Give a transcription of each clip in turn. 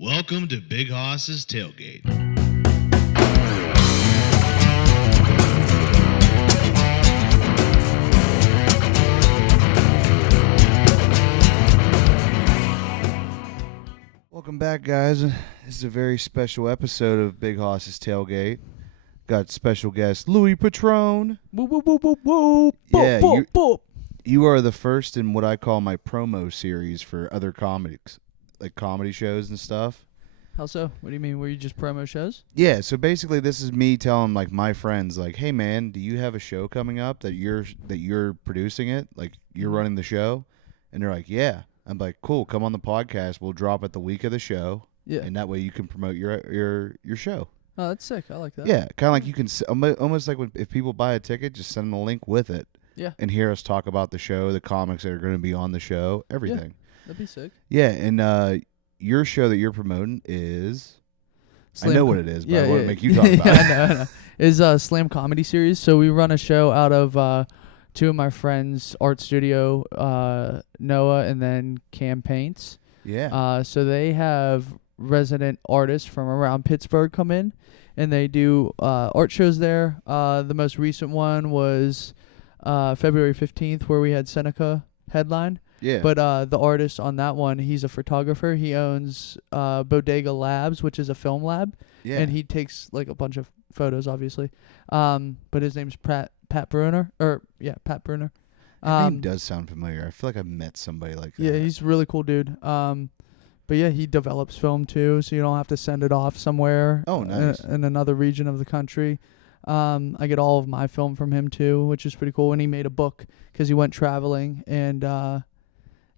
Welcome to Big Hoss's Tailgate. Welcome back, guys. This is a very special episode of Big Hoss's Tailgate. Got special guest Louie Petrone. Whoop, whoop, whoop, whoop, whoop. Yeah, Boop, boop. You are the first in what I call my promo series for other comics, like comedy shows and stuff. How so? What do you mean? Were you just promo shows? Yeah, so basically this is me telling like my friends, like, hey man, do you have a show coming up that you're producing it? Like you're running the show? And they're like, yeah. I'm like, cool, come on the podcast. We'll drop it the week of the show. Yeah. And that way you can promote your show. Oh, that's sick. I like that. Yeah, kind of like you can almost like if people buy a ticket, just send them a link with it. Yeah. And hear us talk about the show, the comics that are going to be on the show, everything. That'd be sick. Yeah, and your show that you're promoting is I know what it is, but I want to make you talk about it. I know. Is a Slam Comedy Series. So we run a show out of two of my friends' art studio, Noah and then Cam Paints. Yeah. So they have resident artists from around Pittsburgh come in, and they do art shows there. The most recent one was February 15th, where we had Seneca headline. Yeah. But the artist on that one, he's a photographer. He owns Bodega Labs, which is a film lab. Yeah. And he takes like a bunch of photos, obviously. But his name's Pat Bruner. Pat Bruner. That name does sound familiar. I feel like I've met somebody like that. Yeah, he's a really cool dude. But yeah, he develops film too, so you don't have to send it off somewhere. Oh, nice. In another region of the country. I get all of my film from him too, which is pretty cool. And he made a book because he went traveling, and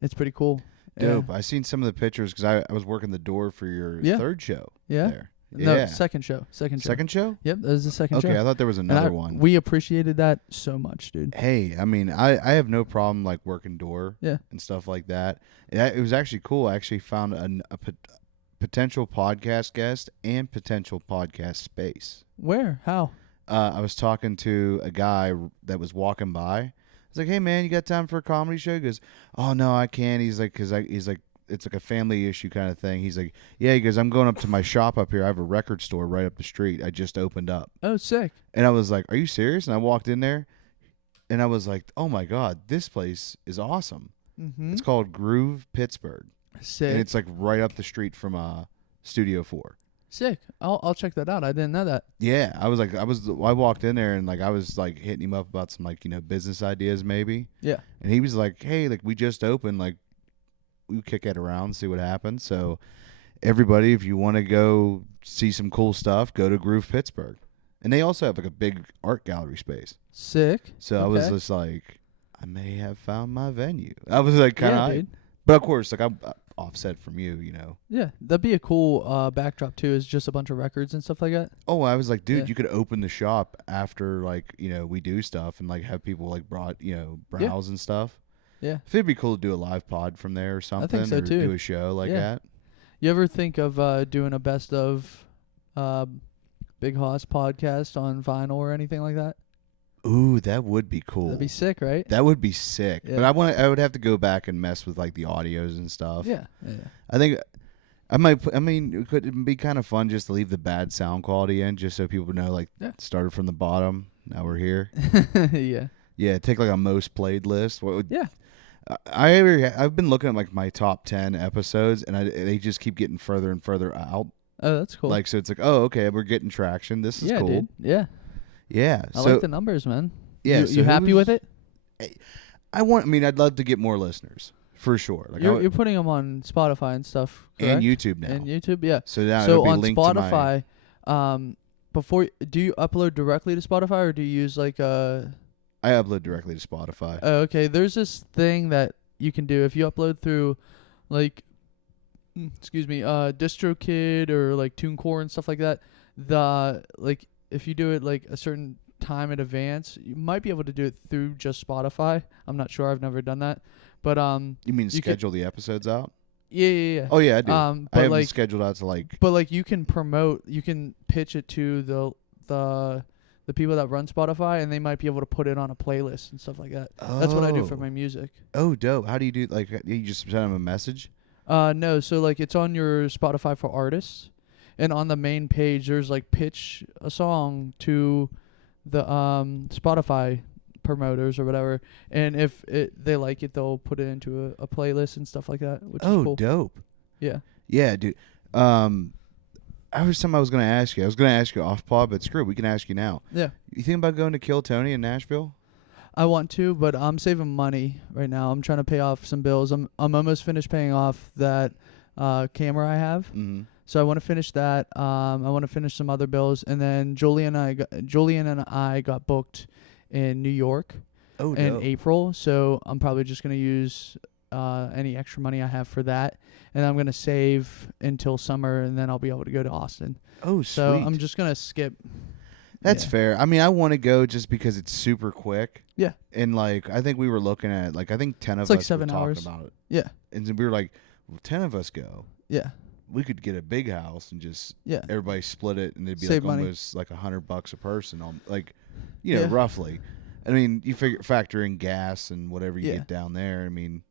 it's pretty cool. Dope. Yeah. I seen some of the pictures because I was working the door for your third show. Yeah. There. No, Yeah. second show. Second show. Yep, that was the second show. Okay, I thought there was another one. We appreciated that so much, dude. Hey, I mean, I have no problem like working door and stuff like that. It was actually cool. I actually found a potential podcast guest and potential podcast space. Where? How? I was talking to a guy that was walking by. I was like, hey, man, you got time for a comedy show? He goes, oh, no, I can't. He's like, he's like, it's like a family issue kind of thing. He's like, yeah, he goes, I'm going up to my shop up here. I have a record store right up the street. I just opened up. Oh, sick. And I was like, are you serious? And I walked in there, and I was like, oh, my God, this place is awesome. Mm-hmm. It's called Groove Pittsburgh. Sick. And it's like right up the street from Studio 4. Sick. I'll check that out. I didn't know that. Yeah, I walked in there and like I was like hitting him up about some like, you know, business ideas maybe. Yeah. And he was like, hey, like we just opened, like we kick it around, see what happens. So everybody, if you want to go see some cool stuff, go to Groove Pittsburgh. And they also have like a big art gallery space. Sick. So I was just like, I may have found my venue. I was like kind of dude. But of course, like I'm offset from you, you know. Yeah, that'd be a cool backdrop too. Is just a bunch of records and stuff like that. Oh, I was like, dude, you could open the shop after like, you know, we do stuff and like have people like browse and stuff. Yeah, If it'd be cool to do a live pod from there or something. I think so or too. Do a show like that. You ever think of doing a best of Big Hoss podcast on vinyl or anything like that? Ooh, that would be cool. That'd be sick, right? That would be sick. Yeah. But I would have to go back and mess with like the audios and stuff. Yeah. I think it could be kind of fun just to leave the bad sound quality in, just so people know like started from the bottom. Now we're here. Yeah. Yeah. Take like a most played list. Yeah. I've been looking at like my top 10 episodes, and they just keep getting further and further out. Oh, that's cool. Like, so it's like, oh, okay, we're getting traction. This is cool. Dude. Yeah. Yeah. I like the numbers, man. Yeah. You happy with it? I'd love to get more listeners for sure. Like you're putting them on Spotify and stuff, correct? And YouTube now. And YouTube, yeah. So now it'll be on linked Spotify, to do you upload directly to Spotify or do you use like a? I upload directly to Spotify. Oh, okay. There's this thing that you can do if you upload through, like, DistroKid or like TuneCore and stuff like that. If you do it like a certain time in advance, you might be able to do it through just Spotify. I'm not sure. I've never done that. But you mean schedule the episodes out? Yeah. Oh yeah, I do. But I have them like scheduled out to like. But like you can pitch it to the people that run Spotify, and they might be able to put it on a playlist and stuff like that. That's what I do for my music. Oh, dope. How do you do? Like, you just send them a message? No, so like it's on your Spotify for artists, and on the main page there's like pitch a song to the Spotify promoters or whatever, and if they like it, they'll put it into a playlist and stuff like that, which is cool. Dope. Yeah. Yeah, dude. I was something I was gonna ask you. I was gonna ask you off pod, but screw it, we can ask you now. Yeah. You think about going to Kill Tony in Nashville? I want to, but I'm saving money right now. I'm trying to pay off some bills. I'm almost finished paying off that camera I have. Mm-hmm. So I want to finish that. I want to finish some other bills, and then Julian and I got booked in New York in dope. April. So I'm probably just gonna use any extra money I have for that, and I'm gonna save until summer, and then I'll be able to go to Austin. Oh, So sweet. I'm just gonna skip. That's Yeah. fair. I mean, I want to go just because it's super quick. Yeah. And like, I think we were looking at like I think 10 of It's like us 7 were hours. talking about it, Yeah. and we were like, well, 10 of us go. Yeah. We could get a big house and just Yeah. everybody split it, and it'd be Save like money. almost like $100 a person on like, you know, Yeah. roughly. I mean, you factor in gas and whatever you Yeah. get down there. I mean,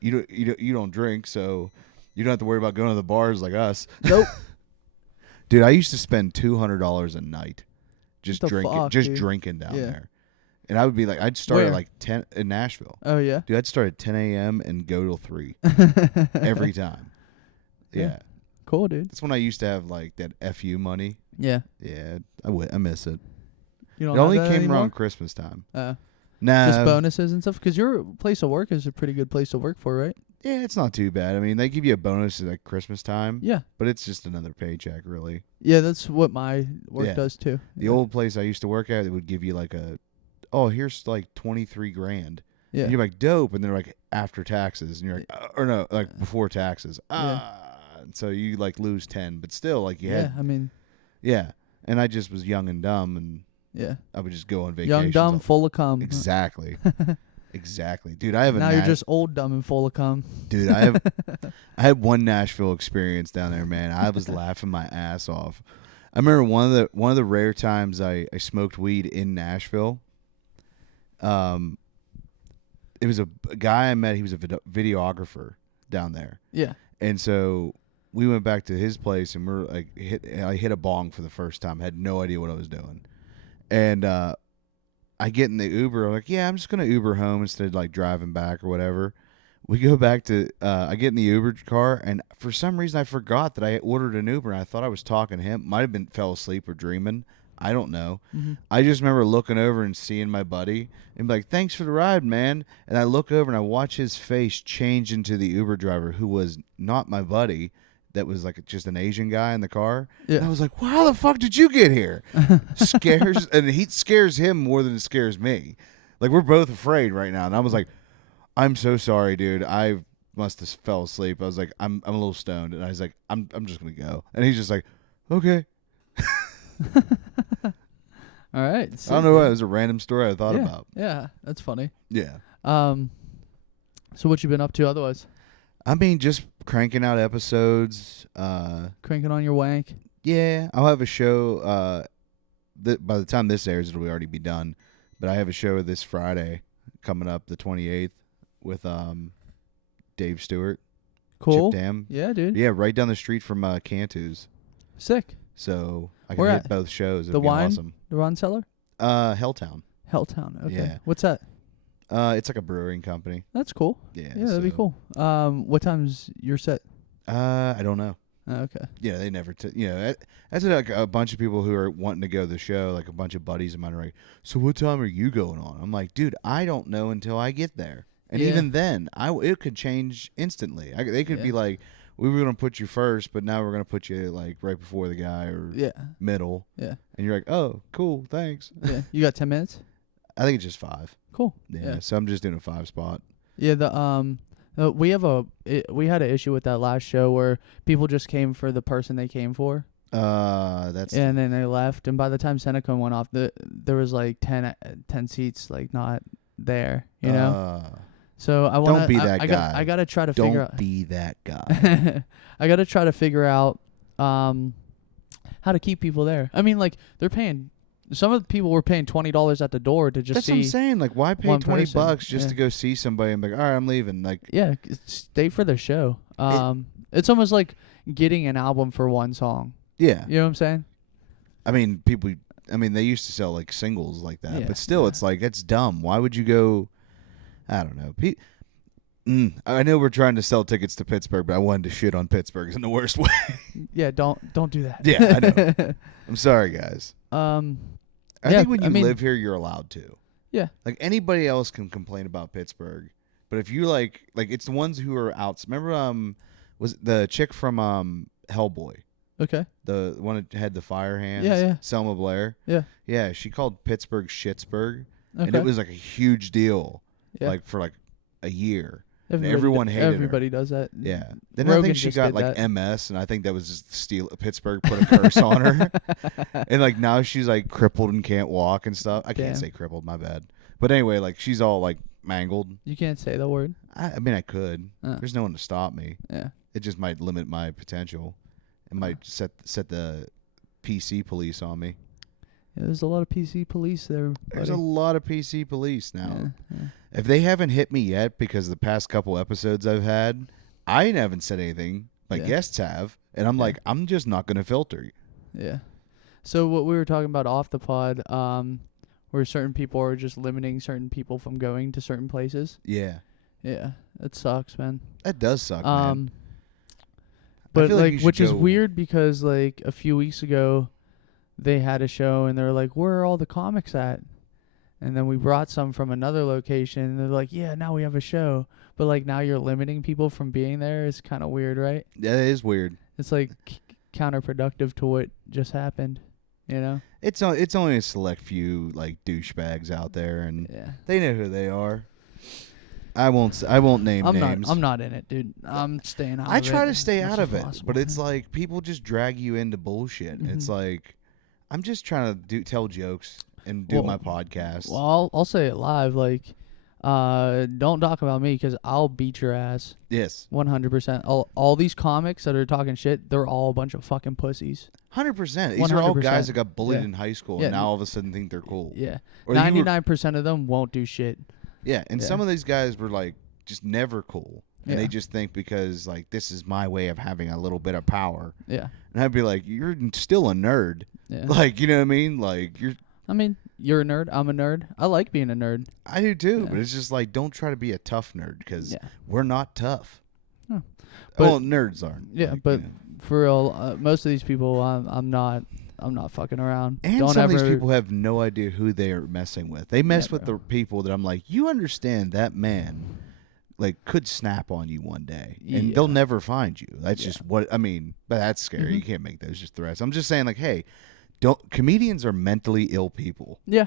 you don't drink, so you don't have to worry about going to the bars like us. Nope. Dude, I used to spend $200 a night just What the drinking, fuck, just dude? drinking down Yeah. there. And I would be like, I'd start at Where? like 10 in Nashville. Oh yeah. Dude, I'd start at 10 a.m. and go till 3 every time. Yeah. Yeah. Cool, dude. That's when I used to have like that FU money. Yeah. Yeah, I miss it. You don't It only have that came anymore? around Christmas time. Just Nah, bonuses and stuff. Because your place of work is a pretty good place to work for, right? yeah, it's not too bad. I mean, they give you a bonus at like Christmas time, Yeah. but it's just another paycheck, really. Yeah, that's what my work Yeah. does too. The Yeah. old place I used to work at, it would give you like here's like 23 grand. Yeah. And you're like, dope. And they're like, after taxes. And you're like, or no, like before taxes. Yeah. And so you like lose 10, but still, like you Yeah, had, I mean, yeah. And I just was young and dumb, and yeah. I would just go on vacation. Young, dumb, full of cum. Exactly. Exactly. Dude, I have Now you're just old, dumb, and full of cum. Dude, I had one Nashville experience down there, man. I was laughing my ass off. I remember one of the rare times I smoked weed in Nashville. It was a guy I met. He was a videographer down there, Yeah. and so we went back to his place, and we're like, I hit a bong for the first time. Had no idea what I was doing, and I get in the Uber. I'm like, yeah, I'm just gonna Uber home instead of like driving back or whatever. We go back to I get in the Uber car, and for some reason I forgot that I ordered an Uber, and I thought I was talking to him. Might have been fell asleep or dreaming. I don't know. Mm-hmm. I just remember looking over and seeing my buddy and be like, thanks for the ride, man. And I look over and I watch his face change into the Uber driver, who was not my buddy. That was like just an Asian guy in the car. Yeah. And I was like, well, how the fuck did you get here? He scares him more than it scares me. Like, we're both afraid right now. And I was like, I'm so sorry, dude. I must have fell asleep. I was like, I'm a little stoned. And I was like, I'm just going to go. And he's just like, okay. All right. I don't know what. It was a random story I thought about. Yeah, that's funny. Yeah. So what you been up to otherwise? I mean, just cranking out episodes. Cranking on your wank? Yeah, I'll have a show. By the time this airs, it'll already be done. But I have a show this Friday coming up, the 28th, with Dave Stewart. Cool. Chip Dam. Yeah, dude. Yeah, right down the street from Cantu's. Sick. So I can Where hit at? both shows. It'd The be wine? awesome. The Ron Cellar? Helltown. Helltown. Okay. Yeah. What's that? It's like a brewing company. That's cool. Yeah. Yeah, that'd be so, cool. What time's your set? I don't know. Okay. Yeah, they never. That's like a bunch of people who are wanting to go to the show. Like a bunch of buddies of mine are like, "So what time are you going on?" I'm like, "Dude, I don't know until I get there." And Yeah. even then, it could change instantly. They could be Yeah. like, "We were gonna put you first, but now we're gonna put you like right before the guy or Yeah. middle." Yeah. And you're like, "Oh, cool, thanks." Yeah. You got 10 minutes? I think it's just 5. Cool. Yeah. So I'm just doing a 5 spot. Yeah, we had an issue with that last show where people just came for the person they came for, That's and then they left. And by the time Seneca went off, there was like 10 seats like not there, you know. So I want Don't be that guy. I gotta try to figure out. Don't be that guy. I gotta try to figure out how to keep people there. I mean, like they're paying Some of the people were paying $20 at the door to just That's see. what I'm saying. Like, why pay one $20 person. just to Yeah. go see somebody and be like, all right, I'm leaving? Like, Yeah, stay for the show. It's almost like getting an album for one song. yeah. You know what I'm saying? I mean, they used to sell like singles like that, Yeah, but still, yeah. it's like, it's dumb. Why would you go? I don't know. I know we're trying to sell tickets to Pittsburgh, but I wanted to shit on Pittsburgh in the worst way. Yeah, don't do that. Yeah, I know. I'm sorry, guys. I Yeah, think when I you mean- live here, you're allowed to. Yeah. Like, anybody else can complain about Pittsburgh, but if you like it's the ones who are out. Remember, was it the chick from Hellboy, Okay. the one that had the fire hands? Yeah, yeah. Selma Blair. Yeah. Yeah, she called Pittsburgh Schittsburg, Okay. and it was like a huge deal, yeah. like for like a year. Everybody everyone hated her. Everybody does that. Yeah. Then I Rogan think she just got did like that. MS, and I think that was just Pittsburgh put a curse on her. And like now she's like crippled and can't walk and stuff. I Damn. can't say crippled, my bad. But anyway, like she's all like mangled. You can't say the word. I mean, I could. Uh. There's no one to stop me. Yeah. It just might limit my potential. It might set the PC police on me. Yeah, there's a lot of PC police there. There's a buddy. lot of PC police now. Yeah. If they haven't hit me yet, because the past couple episodes I've had, I haven't said anything. My Yeah. guests have, and I'm Yeah. like, I'm just not going to filter. Yeah. So what we were talking about off the pod, where certain people are just limiting certain people from going to certain places. Yeah, Yeah, it sucks, man. that does suck, man. But feel like you like, should which is go- weird because like a few weeks ago, they had a show and they're like, "Where are all the comics at?" And then we brought some from another location. And they're like, "Yeah, now we have a show." But like now you're limiting people from being there. It's kind of weird, right? That is weird. It's like counterproductive to what just happened. You know? It's only a select few like douchebags out there, and Yeah. they know who they are. I won't name names. I'm not in it, dude. I'm staying out. I of try it to stay as out much of as it, possible. but it's like people just drag you into bullshit. And it's Mhm. like I'm just trying to tell jokes and do Well- my podcast. Well, I'll say it live. Like, don't talk about me because I'll beat your ass. Yes, 100%. All these comics that are talking shit, they're all a bunch of fucking pussies. 100%. These are all 100%. guys that got bullied Yeah. in high school Yeah. and now all of a sudden think they're cool. Yeah. Or you were- 99% of them won't do shit. Yeah, and Yeah. some of these guys were like just never cool. And Yeah. they just think because like this is my way of having a little bit of power. Yeah. And I'd be like, you're still a nerd. Yeah. Like, you know what I mean? Like I mean, you're a nerd. I'm a nerd. I like being a nerd. I do too, Yeah. but it's just like don't try to be a tough nerd because Yeah. we're not tough. Huh. Well, nerds aren't. Yeah, like, but you know. for real, most of these people, I'm not fucking around. And Don't some ever. of these people have no idea who they are messing with. They mess Yeah, with bro. the people that I'm like, you understand that man like could snap on you one day and they'll Yeah. never find you. That's Yeah. just what I mean. But that's scary. Mhm. You can't make those just threats. I'm just saying like, hey, comedians are mentally ill people. Yeah.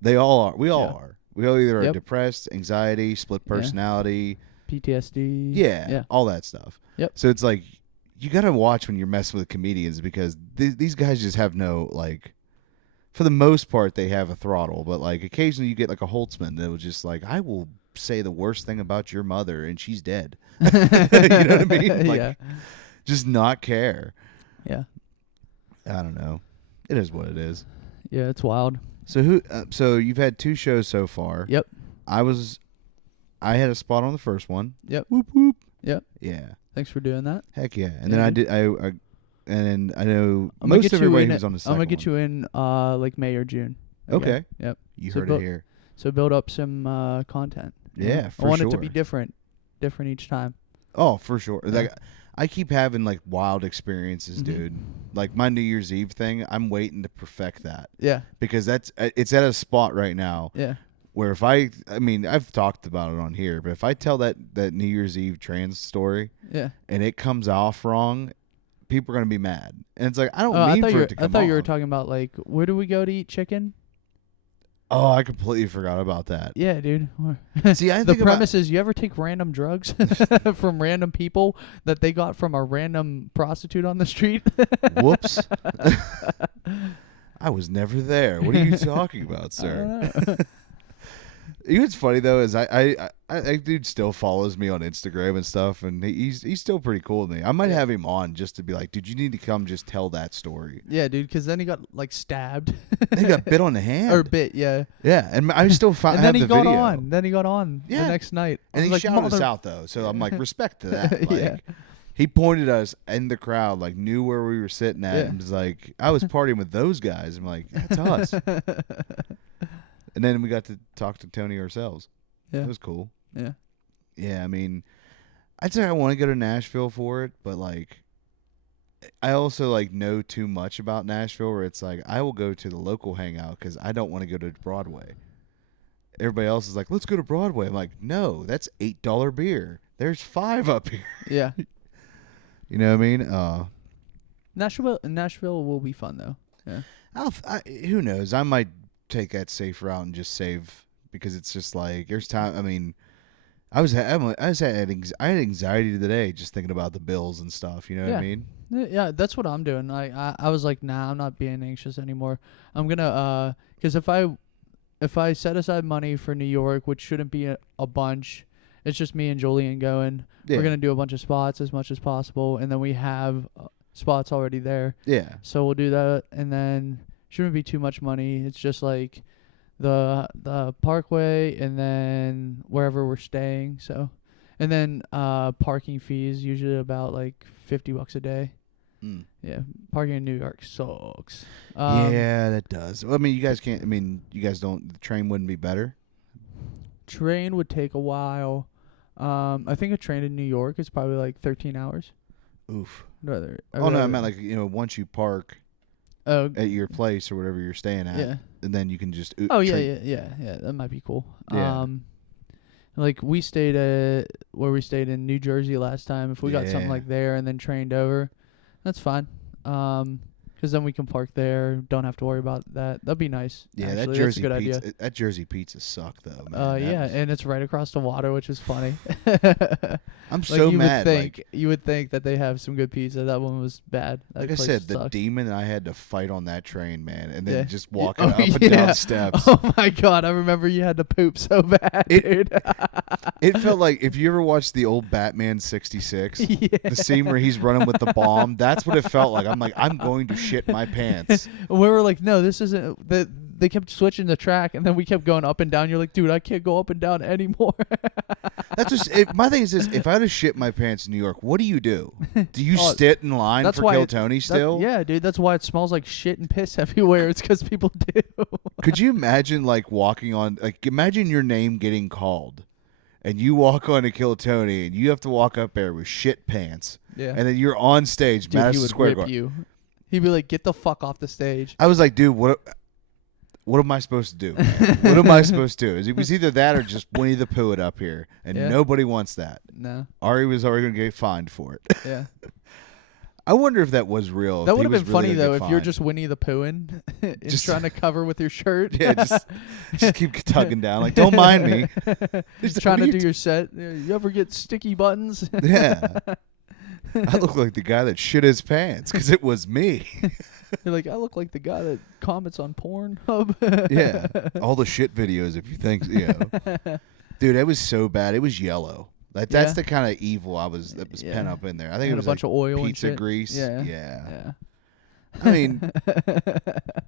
They all are. We all Yeah. are. We all either are Yep. depressed, anxiety, split personality, PTSD. yeah, Yeah. all that stuff. Yep. So it's like you got to watch when you're messing with comedians because these guys just have no like. For the most part, they have a throttle, but like occasionally you get like a Holtzman that was just like, I will say the worst thing about your mother and she's dead. You know what I mean? Like, Yeah. just not care. Yeah. I don't know. It is what it is. Yeah. It's wild. So so you've had 2 shows so far. Yep. I had a spot on the first one. Yep. Whoop whoop. Yep. Yeah. Thanks for doing that. Heck yeah. And Yeah, then I dude. did. And then I know I'm gonna most get you everybody in. who's on the second I'm gonna get one. you in like May or June. Okay. Yep. You So heard bu- it here. So build up some content. you know? Yeah, for I want sure. it to be different each time. Oh, for sure. Yeah. Like I keep having like wild experiences, Mhm. dude. Like my New Year's Eve thing, I'm waiting to perfect that Yeah. because it's at a spot right now Yeah. where if I mean, I've talked about it on here, but if I tell that New Year's Eve trans story Yeah. and it comes off wrong, people are gonna be mad. And it's like I don't Oh, mean for it to come I thought you were off. talking about like where do we go to eat chicken? Oh, I completely forgot about that. Yeah, dude. See, I The think about premise is you ever take random drugs from random people that they got from a random prostitute on the street? whoops. I was never there. What are you talking about, I sir? don't know. You know what's funny though is I dude still follows me on Instagram and stuff, and he's still pretty cool with me. I might have him on just to be like, dude, you need to come just tell that story. Yeah, dude, because then he got like stabbed. He got bit on the hand or bit, yeah. Yeah, and I still And then have he the got video. on. Then he got on the next night. And he like, shouted us out though, so I'm like, respect to that. Like, Yeah. he pointed us in the crowd, like knew where we were sitting at, and was like, I was partying with those guys. I'm like, that's us. And then we got to talk to Tony ourselves. Yeah. It was cool. Yeah. Yeah, I mean, I'd say I want to go to Nashville for it, but like, I also like know too much about Nashville where it's like I will go to the local hangout because I don't want to go to Broadway. Everybody else is like, let's go to Broadway. I'm like, no, that's $8 beer. There's 5 up here. Yeah. You know what I mean? Nashville will be fun though. Yeah. Who knows? I might take that safe route and just save because it's just like there's time. I mean, I had anxiety today just thinking about the bills and stuff. You know what I mean? Yeah, that's what I'm doing. I was like, nah, I'm not being anxious anymore. I'm gonna because if I set aside money for New York, which shouldn't be a bunch, it's just me and Julian going. Yeah. We're gonna do a bunch of spots as much as possible, and then we have spots already there. Yeah. So we'll do that, and then shouldn't be too much money. It's just like the Parkway, and then wherever we're staying. So, and then parking fees usually about like $50 a day. Mm. Yeah, parking in New York sucks. Yeah, that does. Well, I mean, you guys can't. I mean, you guys don't. The train wouldn't be better. Train would take a while. I think a train in New York is probably like 13 hours. Oof. Rather. Oh no, I meant like once you park Oh. at your place or whatever you're staying at, Yeah. and then you can just. Oh yeah. That might be cool. Yeah. Like we stayed at where we stayed in New Jersey last time. If we got something Yeah. like there and then trained over, that's fine. 'Cause then we can park there. Don't have to worry about that. That'd be nice. Yeah, actually. that That's Jersey a good pizza. idea. That Jersey pizza sucked though. Man. Yeah, and it's right across the water, which is funny. I'm Like, so you mad. you would think that they have some good pizza. That one was bad. That Like I place said, the sucked. demon I had to fight on that train, man, and then Yeah. just walking Oh, up and yeah. down steps. Oh my god, I remember you had to poop so bad, dude. It felt like if you ever watched the old Batman '66, Yeah. the scene where he's running with the bomb. That's what it felt like. I'm like, I'm going to shit my pants. We were like, no, this isn't. They kept switching the track, and then we kept going up and down. You're like, dude, I can't go up and down anymore. That's just my thing is this: if I had to shit my pants in New York, what do you do? Do you Oh, sit in line that's for why Kill it- Tony still? Yeah, dude, that's why it smells like shit and piss everywhere. It's because people do. Could you imagine like walking on? Like, imagine your name getting called, and you walk on to Kill Tony, and you have to walk up there with shit pants, Yeah, and then you're on stage, dude, he Madison would Square whip Garden. you. He'd be like, get the fuck off the stage. I was like, dude, what am I supposed to do? Man? What am I supposed to do? It was either that or just Winnie the Pooh it up here, and Yeah. nobody wants that. No, Ari was already going to get fined for it. yeah. I wonder if that was real. That if he would have was been really funny gonna though get if you're fined. just Winnie the Poohing and Just- trying to cover with your shirt. Yeah, just keep tugging down. Like, don't mind me. Just trying to do your set. You ever get sticky buttons? Yeah. I look like the guy that shit his pants because it was me. You're like, I look like the guy that comments on Pornhub. Yeah. All the shit videos, if you think, Dude, it was so bad. It was yellow. Like, that's Yeah. the kind of evil that was Yeah. pent up in there. I think Had it was a bunch like of oil and pizza shit. grease. Yeah. Yeah. I mean,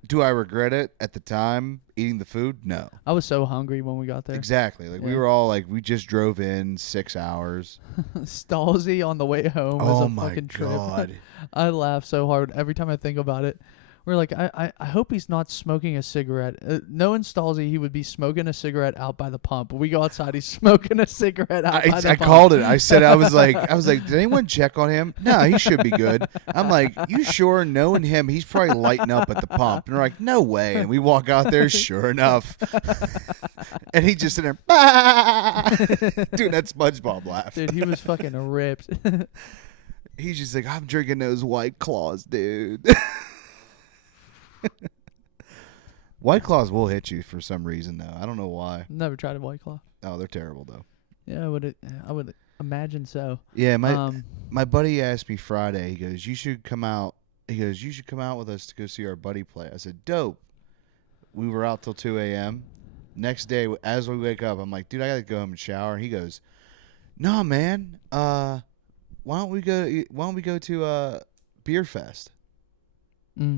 do I regret it at the time eating the food? No. I was so hungry when we got there. Exactly. Like, we Yeah. were all like, we just drove in 6 hours. Stalsy on the way home was Oh a my fucking trip. God. I laugh so hard every time I think about it. We're like, I hope he's not smoking a cigarette. Knowing Stalsy, he would be smoking a cigarette out by the pump. We go outside, he's smoking a cigarette out by the I pump. called it. I said, I was like, did anyone check on him? No, he should be good. I'm like, you sure? Knowing him, he's probably lighting up at the pump. And they're like, no way. And we walk out there, sure enough. And he just sitting there, bah! Doing that SpongeBob laugh. Dude, he was fucking ripped. He's just like, I'm drinking those White Claws, dude. White Claws will hit you for some reason, though. I don't know why. Never tried a White Claw. Oh, they're terrible, though. Yeah, I would imagine so. Yeah, my buddy asked me Friday. He goes, "You should come out." He goes, "You should come out with us to go see our buddy play." I said, "Dope." We were out till 2 a.m. Next day, as we wake up, I'm like, dude, I gotta go home and shower. And he goes, no, man. Why don't we go to Beer Fest?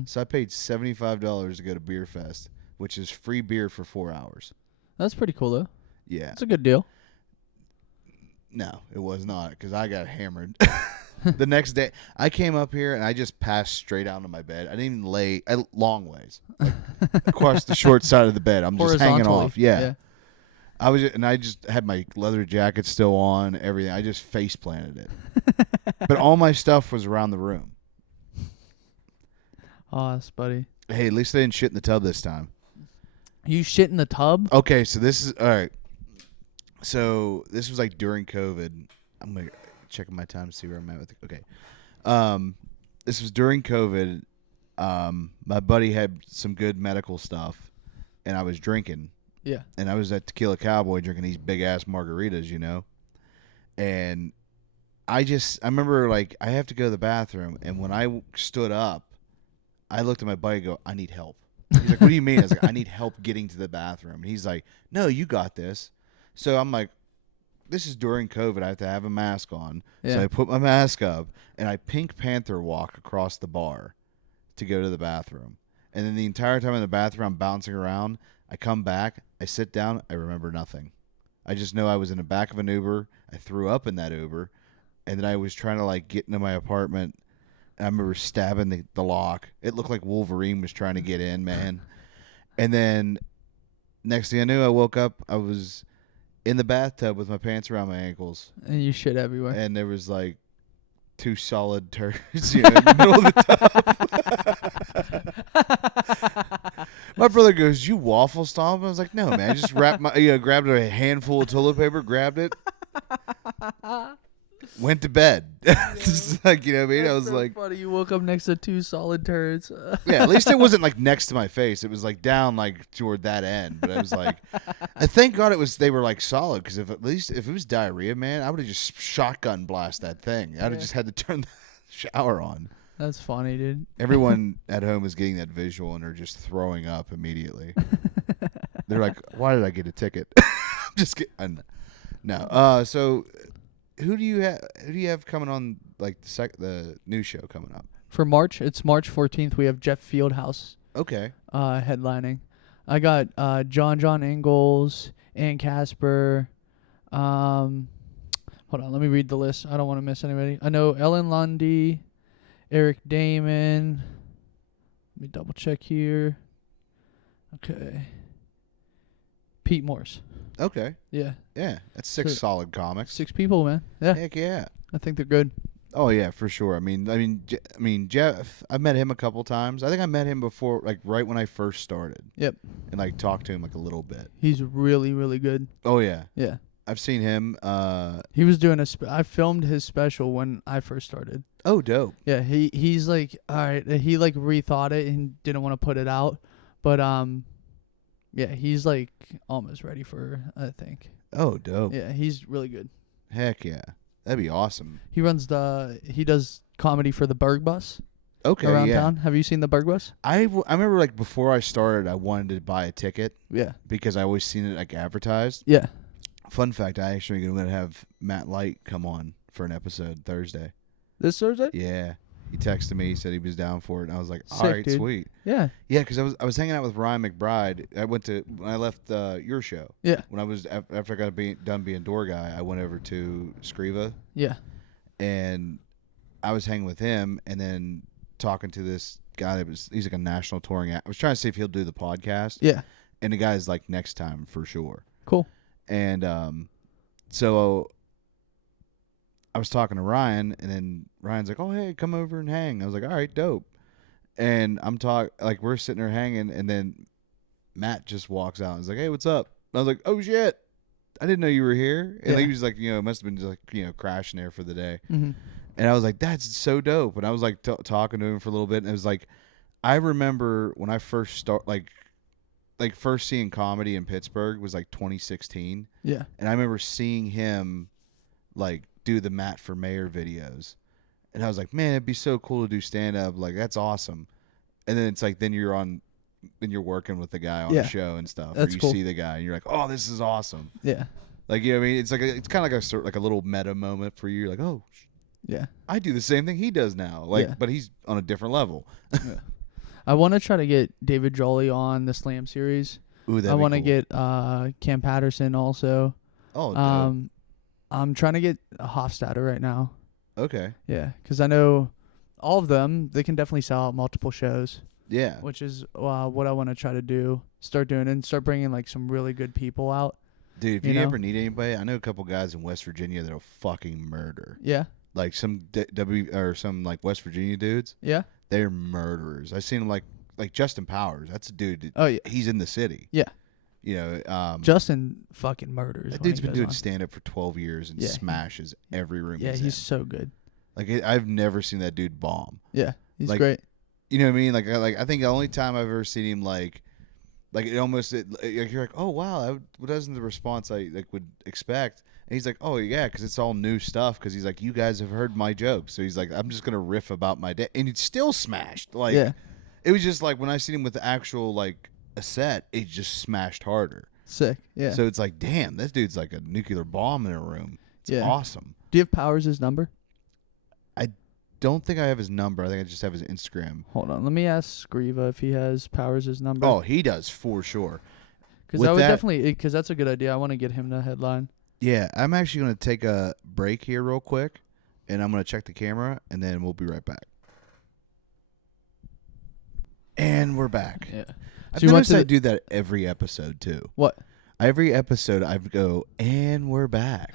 So I paid $75 to go to Beer Fest, which is free beer for 4 hours. That's pretty cool though. Yeah. That's a good deal. No, it was not, because I got hammered. The next day, I came up here and I just passed straight out of my bed. I didn't even lay long ways, like, across the short side of the bed. I'm just hanging off. Yeah. I just had my leather jacket still on, everything. I just face planted it. But all my stuff was around the room. Awesome, buddy. Hey, at least I didn't shit in the tub this time. You shit in the tub? Okay, so this is all right. So this was like during COVID. I'm gonna check my time to see where I'm at with it. Okay. This was during COVID. My buddy had some good medical stuff, and I was drinking. Yeah. And I was at Tequila Cowboy drinking these big ass margaritas, you know. And I remember, like, I have to go to the bathroom, and when I stood up, I looked at my buddy and go, I need help. He's like, what do you mean? I was like, I need help getting to the bathroom. And he's like, no, you got this. So I'm like, this is during COVID. I have to have a mask on. Yeah. So I put my mask up, and I Pink Panther walk across the bar to go to the bathroom. And then the entire time in the bathroom, I'm bouncing around. I come back. I sit down. I remember nothing. I just know I was in the back of an Uber. I threw up in that Uber. And then I was trying to, like, get into my apartment. I remember stabbing the lock. It looked like Wolverine was trying to get in, man. And then next thing I knew, I woke up. I was in the bathtub with my pants around my ankles. And you shit everywhere. And there was like 2 solid turds in the middle of the tub. My brother goes, you waffle stomp? I was like, no, man. I just grabbed a handful of toilet paper, grabbed it. Went to bed. Just like, you know what I mean? I was so like, funny. You woke up next to 2 solid turds. yeah, at least it wasn't like next to my face. It was like down like toward that end. But I was like, I thank God they were like solid, because if it was diarrhea, man, I would have just shotgun blast that thing. I'd have just had to turn the shower on. That's funny, dude. Everyone at home is getting that visual and they're just throwing up immediately. They're like, why did I get a ticket? I'm just kidding. No. So who do you have coming on, like, the new show coming up? For March, it's March 14th. We have Jeff Fieldhouse Okay. headlining. I got John Ingalls, Ann Casper. Hold on, let me read the list. I don't want to miss anybody. I know Ellen Lundy, Eric Damon. Let me double check here. Okay. Pete Morse. Okay. Yeah. Yeah. That's 6 solid comics. 6 people, man. Yeah. Heck yeah. I think they're good. Oh yeah, for sure. I mean, Jeff. I've met him a couple times. I think I met him before, like right when I first started. Yep. And like talked to him like a little bit. He's really, really good. Oh yeah. Yeah. I've seen him. He was doing I filmed his special when I first started. Oh, dope. Yeah. He's like, all right. He like rethought it and didn't want to put it out, but yeah, he's like almost ready for, I think. Oh, dope. Yeah, he's really good. Heck yeah. That'd be awesome. He does comedy for the Berg Bus Okay, yeah. town. Have you seen the Berg Bus? I remember, like, before I started, I wanted to buy a ticket. Yeah. Because I always seen it, like, advertised. Yeah. Fun fact, I actually going to have Matt Light come on for an episode Thursday. This Thursday? Yeah. He texted me. He said he was down for it. And I was like, Sick, all right, dude. sweet. Yeah. Yeah, because I was hanging out with Ryan McBride. When I left your show. Yeah. When I was after I got done being door guy, I went over to Scriva. Yeah. And I was hanging with him, and then talking to this guy he's like a national touring act. I was trying to see if he'll do the podcast. Yeah. And the guy's like, next time for sure. Cool. And so I was talking to Ryan, and then Ryan's like, oh, hey, come over and hang. I was like, all right, dope. And we're sitting there hanging, and then Matt just walks out and is like, hey, what's up? And I was like, oh, shit. I didn't know you were here. And he was like, must have been just like, crashing there for the day. Mm-hmm. And I was like, that's so dope. And I was like talking to him for a little bit. And it was like, I remember when I first first seeing comedy in Pittsburgh was like 2016. Yeah. And I remember seeing him like do the Matt for Mayor videos. And I was like, man, it'd be so cool to do stand up. Like, that's awesome. And then it's like, then you're on when you're working with the guy on Yeah. the show and stuff. That's or you cool. see the guy and you're like, oh, this is awesome. Yeah. Like, you know what I mean? It's like it's kind of like like a little meta moment for you. You're like, oh, Yeah. I do the same thing he does now. Like, Yeah. but he's on a different level. I want to try to get David Jolly on the Slam series. Ooh, I want to cool. get Cam Patterson also. Oh, dope. I'm trying to get Hofstadter right now. Okay. Yeah, because I know all of them. They can definitely sell out multiple shows, Yeah. which is what I want to try to do. Start doing and start bringing like some really good people out. Dude, if you you know? ever need anybody, I know a couple guys in West Virginia that'll fucking murder. Yeah. Like some some like West Virginia dudes, Yeah. they're murderers. I seen them like Justin Powers. That's a dude. Oh yeah. He's in the city. Yeah. You know, Justin fucking murders. that when dude's he been goes doing on. stand up for 12 years and Yeah. smashes every room. Yeah, he's he's in. so good. Like I've never seen that dude bomb. Yeah, he's Like, great. You know what I mean? Like I think the only time I've ever seen him like it almost you're like, oh wow, that wasn't the response I would expect. And he's like, oh yeah, because it's all new stuff. Because he's like, you guys have heard my jokes, so he's like, I'm just gonna riff about my day, and it's still smashed. Like, Yeah. it was just like when I seen him with the actual like a set, it just smashed harder. Sick. Yeah. So it's like, damn, this dude's like a nuclear bomb in a room. It's Yeah. awesome. Do you have Powers' number? Don't think I have his number. I think I just have his Instagram. Hold on. Let me ask Scriva if he has Powers' number. Oh, he does for sure. because with I would that- definitely. Because that's a good idea. I want to get him to headline. Yeah, I'm actually going to take a break here real quick, and I'm going to check the camera, and then we'll be right back. And we're back. Yeah. I've So you went noticed to I the- do that every episode, too. What? Every episode, I go, and we're back.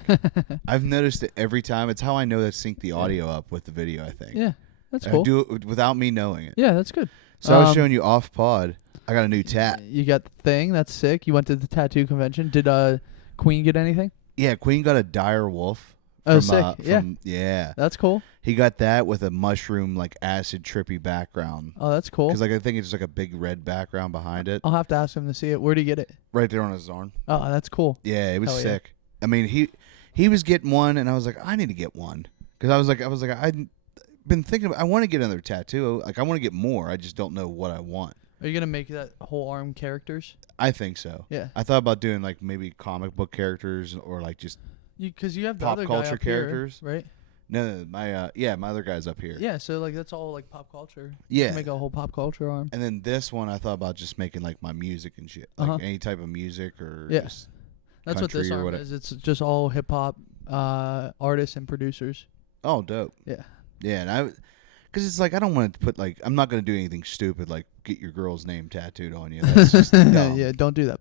I've noticed it every time. It's how I know to sync the audio up with the video, I think. Yeah, that's I cool. do it without me knowing it. Yeah, that's good. So I was showing you off pod. I got a new tat. You got the thing. That's sick. You went to the tattoo convention. Did Queen get anything? Yeah, Queen got a dire wolf. Oh, From, sick. Yeah. Yeah. That's cool. He got that with a mushroom, like, acid trippy background. Oh, that's cool. Because, like, I think it's just like a big red background behind it. I'll have to ask him to see it. Where'd he get it? Right there on his arm. Oh, that's cool. Yeah, it was Hell yeah. sick. I mean, he was getting one, and I was like, I need to get one. Because I was like, I've been thinking I want to get another tattoo. Like, I want to get more. I just don't know what I want. Are you gonna make that whole arm characters? I think so. Yeah. I thought about doing, like, maybe comic book characters or, like, just... Because you have the Pop other guy culture up here, characters? right? No, my other guy's up here. Yeah. So like that's all like pop culture. Yeah. Make a whole pop culture arm. And then this one, I thought about just making, like, my music and shit. Like, any type of music or Yeah. just... That's what this country or arm whatever. is. It's just all hip hop artists and producers. Oh, dope. Yeah. Yeah, and because it's like I don't want to put like I'm not gonna do anything stupid like get your girl's name tattooed on you. That's just dumb. Yeah. Don't do that.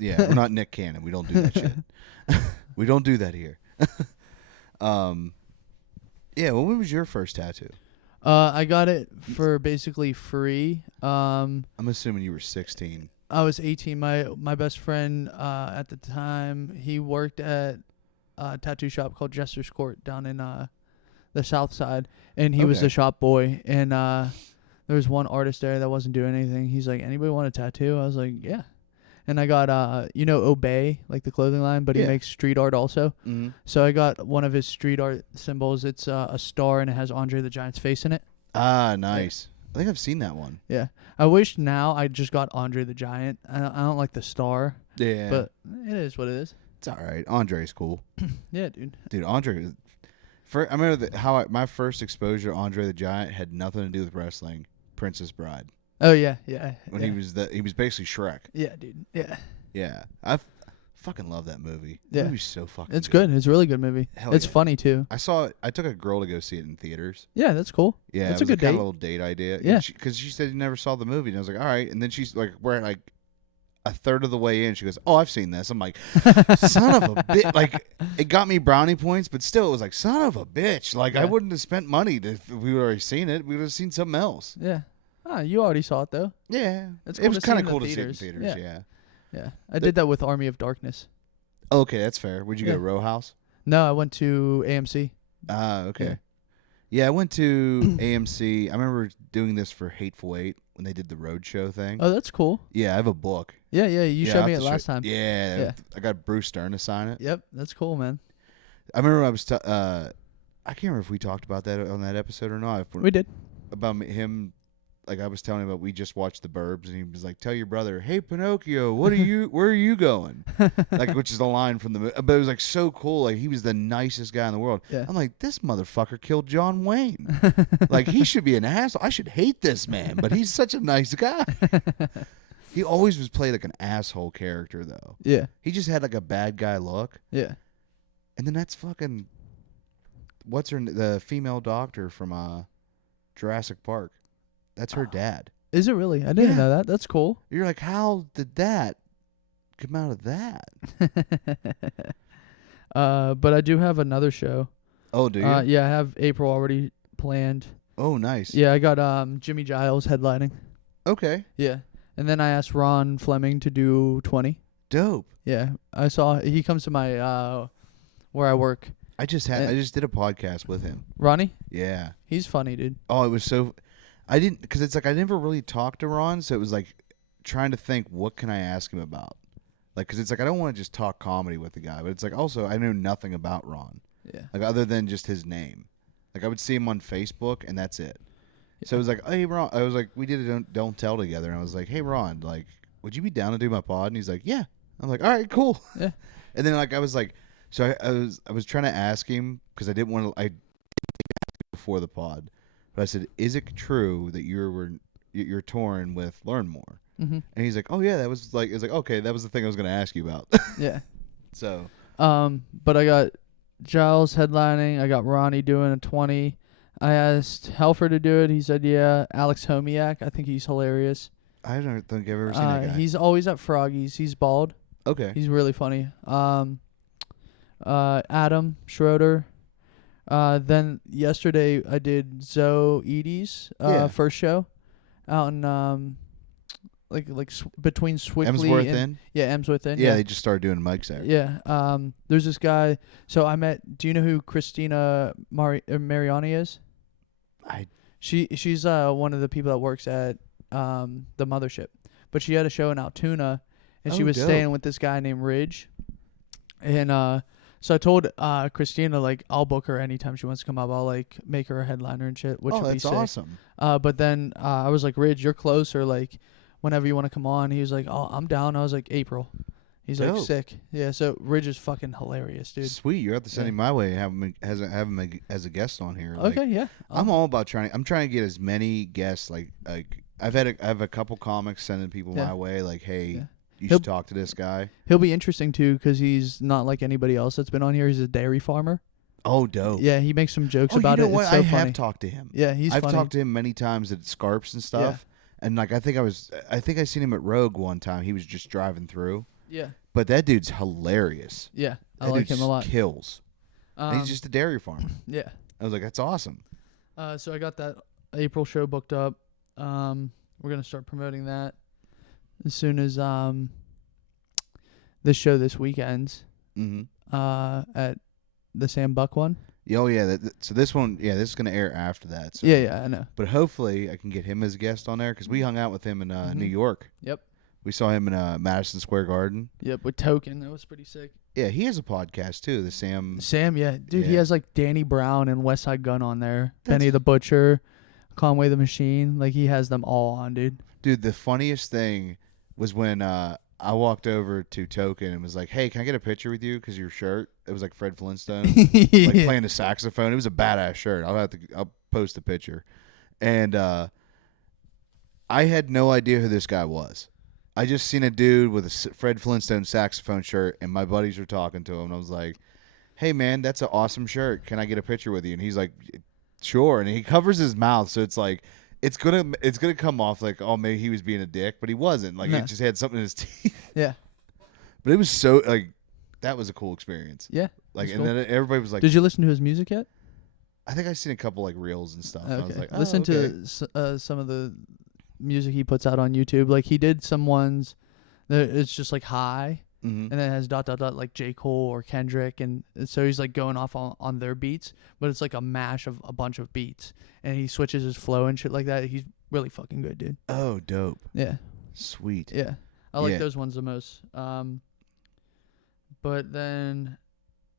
Yeah, we're not Nick Cannon. We don't do that shit. We don't do that here. Yeah. Well, when was your first tattoo? I got it for basically free. I'm assuming you were 16. I was 18. My best friend at the time, he worked at a tattoo shop called Jester's Court down in the South Side, and he was Okay. the shop boy. And there was one artist there that wasn't doing anything. He's like, "Anybody want a tattoo?" I was like, "Yeah." And I got Obey, like the clothing line, but he Yeah. makes street art also. Mm-hmm. So I got one of his street art symbols. It's a star and it has Andre the Giant's face in it. Ah, nice. I think I've seen that one. Yeah. I wish now I just got Andre the Giant. I don't like the star, Yeah, but it is what it is. it's all right. Andre's cool, Yeah, dude. dude. Andre. I remember my first exposure to Andre the Giant had nothing to do with wrestling. Princess Bride. Oh yeah, yeah. When yeah. he was basically Shrek. Yeah, dude. Yeah. Yeah, I fucking love that movie. Yeah. That movie's so fucking. It's good. It's a really good movie. Hell It's yeah. funny too. I saw it. I took a girl to go see it in theaters. Yeah, that's cool. Yeah, That's it a was good kind date. of little date idea. Yeah. Because she said you never saw the movie, and I was like, all right. And then she's like, we're like a third of the way in. She goes, oh, I've seen this. I'm like, son of a bitch. Like, it got me brownie points, but still, it was like, son of a bitch. Like, I Yeah. wouldn't have spent money if we would already seen it. We would have seen something else. Yeah. Ah, you already saw it though. Yeah, It's it cool was to see kind in of the cool to see it in theaters. theaters. Yeah. Yeah. Yeah. I did that with Army of Darkness. Okay, that's fair. Would you go Yeah. to Row House? No, I went to AMC. Ah, okay. Yeah. Yeah, I went to AMC. I remember doing this for Hateful Eight when they did the roadshow thing. Oh, that's cool. Yeah, I have a book. Yeah, yeah. You Yeah, showed I'll me have it to last show- time. Yeah, I got Bruce Stern to sign it. Yep, that's cool, man. I remember I was. I can't remember if we talked about that on that episode or not. We did. About him, like I was telling him about, we just watched The Burbs, and he was like, "Tell your brother, hey Pinocchio, where are you going?" Like, which is a line from the movie, but it was like so cool. Like, he was the nicest guy in the world. Yeah. I'm like, this motherfucker killed John Wayne. Like, he should be an asshole. I should hate this man, but he's such a nice guy. He always was played like an asshole character though. Yeah. He just had like a bad guy look. Yeah. And then that's fucking, the female doctor from Jurassic Park. That's her dad. Is it really? I didn't know that. That's cool. You're like, how did that come out of that? But I do have another show. Oh, do you? Yeah, I have April already planned. Oh, nice. Yeah, I got Jimmy Giles headlining. Okay. Yeah. And then I asked Ron Fleming to do 20. Dope. Yeah. I saw he comes to my where I work. I just did a podcast with him. Ronnie? Yeah. He's funny, dude. Oh, it was so. I didn't, because it's like I never really talked to Ron, so it was like trying to think, what can I ask him about? Like, because it's like I don't want to just talk comedy with the guy, but it's like also I know nothing about Ron. Yeah. Like, other than just his name. Like, I would see him on Facebook, and that's it. So it was like, hey, Ron. I was like, we did a don't tell together, and I was like, hey, Ron, like, would you be down to do my pod? And he's like, yeah. I'm like, all right, cool. Yeah. And then like I was like, so I was trying to ask him, because I didn't want to. I didn't before the pod, but I said, is it true that you're touring with Learn More? Mm-hmm. And he's like, oh yeah, that was like, it's like, okay, that was the thing I was going to ask you about. Yeah. So. But I got Giles headlining. I got Ronnie doing a 20. I asked Helfer to do it. He said, yeah. Alex Homiak. I think he's hilarious. I don't think I've ever seen that guy. He's always at Froggy's. He's bald. Okay. He's really funny. Adam Schroeder. Then yesterday I did Zoe Edie's first show out in between Swickley Emsworth and Inn? Emsworth Inn. Yeah, they just started doing mics there. Yeah. There's this guy. So I met. Do you know who Christina Mariani is? She's one of the people that works at the mothership, but she had a show in Altoona, and she was staying with this guy named Ridge, and so I told Christina, like, I'll book her anytime she wants to come up. I'll like make her a headliner and shit, which would be sick. Awesome. But then I was like, Ridge, you're closer, like whenever you want to come on. He was like, oh, I'm down. I was like, April. He's like, sick. Yeah, so Ridge is fucking hilarious, dude. Sweet. You have to send him my way and have him as a guest on here. Like, okay, yeah. I'm all about I'm trying to get as many guests, like I have a couple comics sending people my way, like, hey, you should talk to this guy. He'll be interesting too, because he's not like anybody else that's been on here. He's a dairy farmer. Oh, dope. Yeah, he makes some jokes about you know it. What? It's so I funny. have talked to him. Yeah, I've talked to him many times at Scarps and stuff. And like I think I seen him at Rogue one time. He was just driving through. Yeah. But that dude's hilarious. Yeah, I that like dude him a lot. Kills. And he's just a dairy farmer. Yeah. I was like, that's awesome. So I got that April show booked up. We're gonna start promoting that as soon as this show this weekend. Mm-hmm. At the Sam Buck one. Oh yeah. So this one, this is gonna air after that. So. Yeah, I know. But hopefully I can get him as a guest on there, because we hung out with him in New York. Yep. We saw him in Madison Square Garden. Yep, with Token. That was pretty sick. Yeah, he has a podcast too. The Sam. Yeah, dude. Yeah. He has like Danny Brown and West Side Gun on there. Benny the Butcher, Conway the Machine. Like, he has them all on, dude. Dude, the funniest thing was when I walked over to Token and was like, "Hey, can I get a picture with you? Because your shirt." It was like Fred Flintstone, like playing the saxophone. It was a badass shirt. I'll post a picture, and I had no idea who this guy was. I just seen a dude with a Fred Flintstone saxophone shirt, and my buddies were talking to him, and I was like, "Hey, man, that's an awesome shirt. Can I get a picture with you?" And he's like, "Sure." And he covers his mouth, so it's like it's gonna come off like, oh, maybe he was being a dick, but he wasn't. Like, he just had something in his teeth. Yeah. But it was so like that was a cool experience. Yeah. Like, and cool. then everybody was like, "Did you listen to his music yet?" I think I seen a couple like reels and stuff. Okay. And I was like, listen to some of the music he puts out on YouTube. Like, he did some ones that it's just like high, and then it has ... like J. Cole or Kendrick, and so he's like going off on their beats, but it's like a mash of a bunch of beats, and he switches his flow and shit like that. He's really fucking good, dude. Oh, dope. Yeah. Sweet. Yeah. I like those ones the most. But then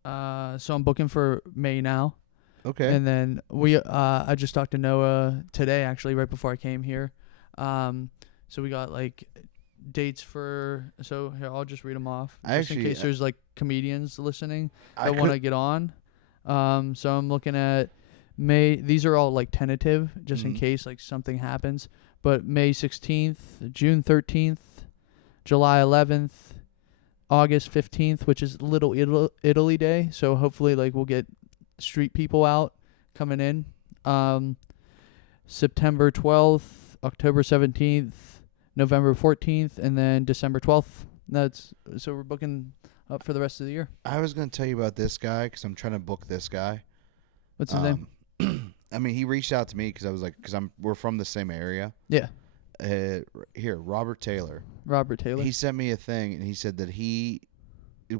so I'm booking for May now. Okay. And then I just talked to Noah today, actually, right before I came here. So we got like dates for. So here, I'll just read them off, just in case there's like comedians listening that want to get on. So I'm looking at May. These are all like tentative, just in case like something happens. But May 16th, June 13th, July 11th, August 15th, which is Little Italy Day. So hopefully, like, we'll get street people out coming in. September 12th, October 17th, November 14th, and then December 12th. So we're booking up for the rest of the year. I was going to tell you about this guy because I'm trying to book this guy. What's his name? I mean, he reached out to me because I was like, we're from the same area. Yeah. Here, Robert Taylor. Robert Taylor. He sent me a thing, and he said that he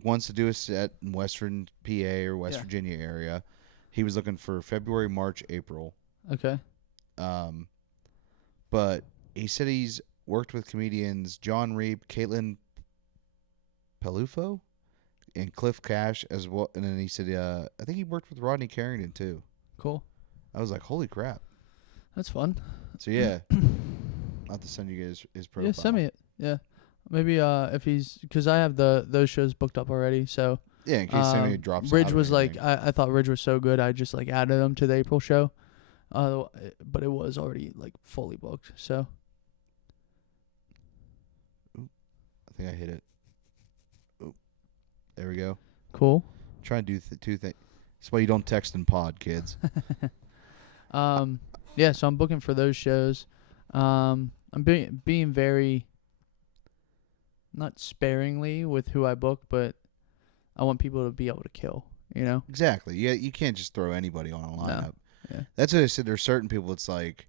wants to do a set in Western PA or West Virginia area. He was looking for February, March, April. Okay. But he said he's worked with comedians John Reap, Caitlin Pelufo, and Cliff Cash as well. And then he said, I think he worked with Rodney Carrington too. Cool. I was like, holy crap. That's fun. So yeah, I'll have to send you guys his profile. Yeah, send me it. Yeah, maybe if he's, because I have those shows booked up already. So yeah, in case somebody drops. Ridge out was like, anything. I thought Ridge was so good, I just like added him to the April show, but it was already like fully booked. So I think I hit it. Oh, there we go. cool. Try and do two things. That's why you don't text and pod, kids. Yeah, so I'm booking for those shows. I'm being very, not sparingly with who I book, but I want people to be able to kill, you know? Exactly. Yeah, you can't just throw anybody on a lineup. No. Yeah. That's what I said. There's certain people. It's like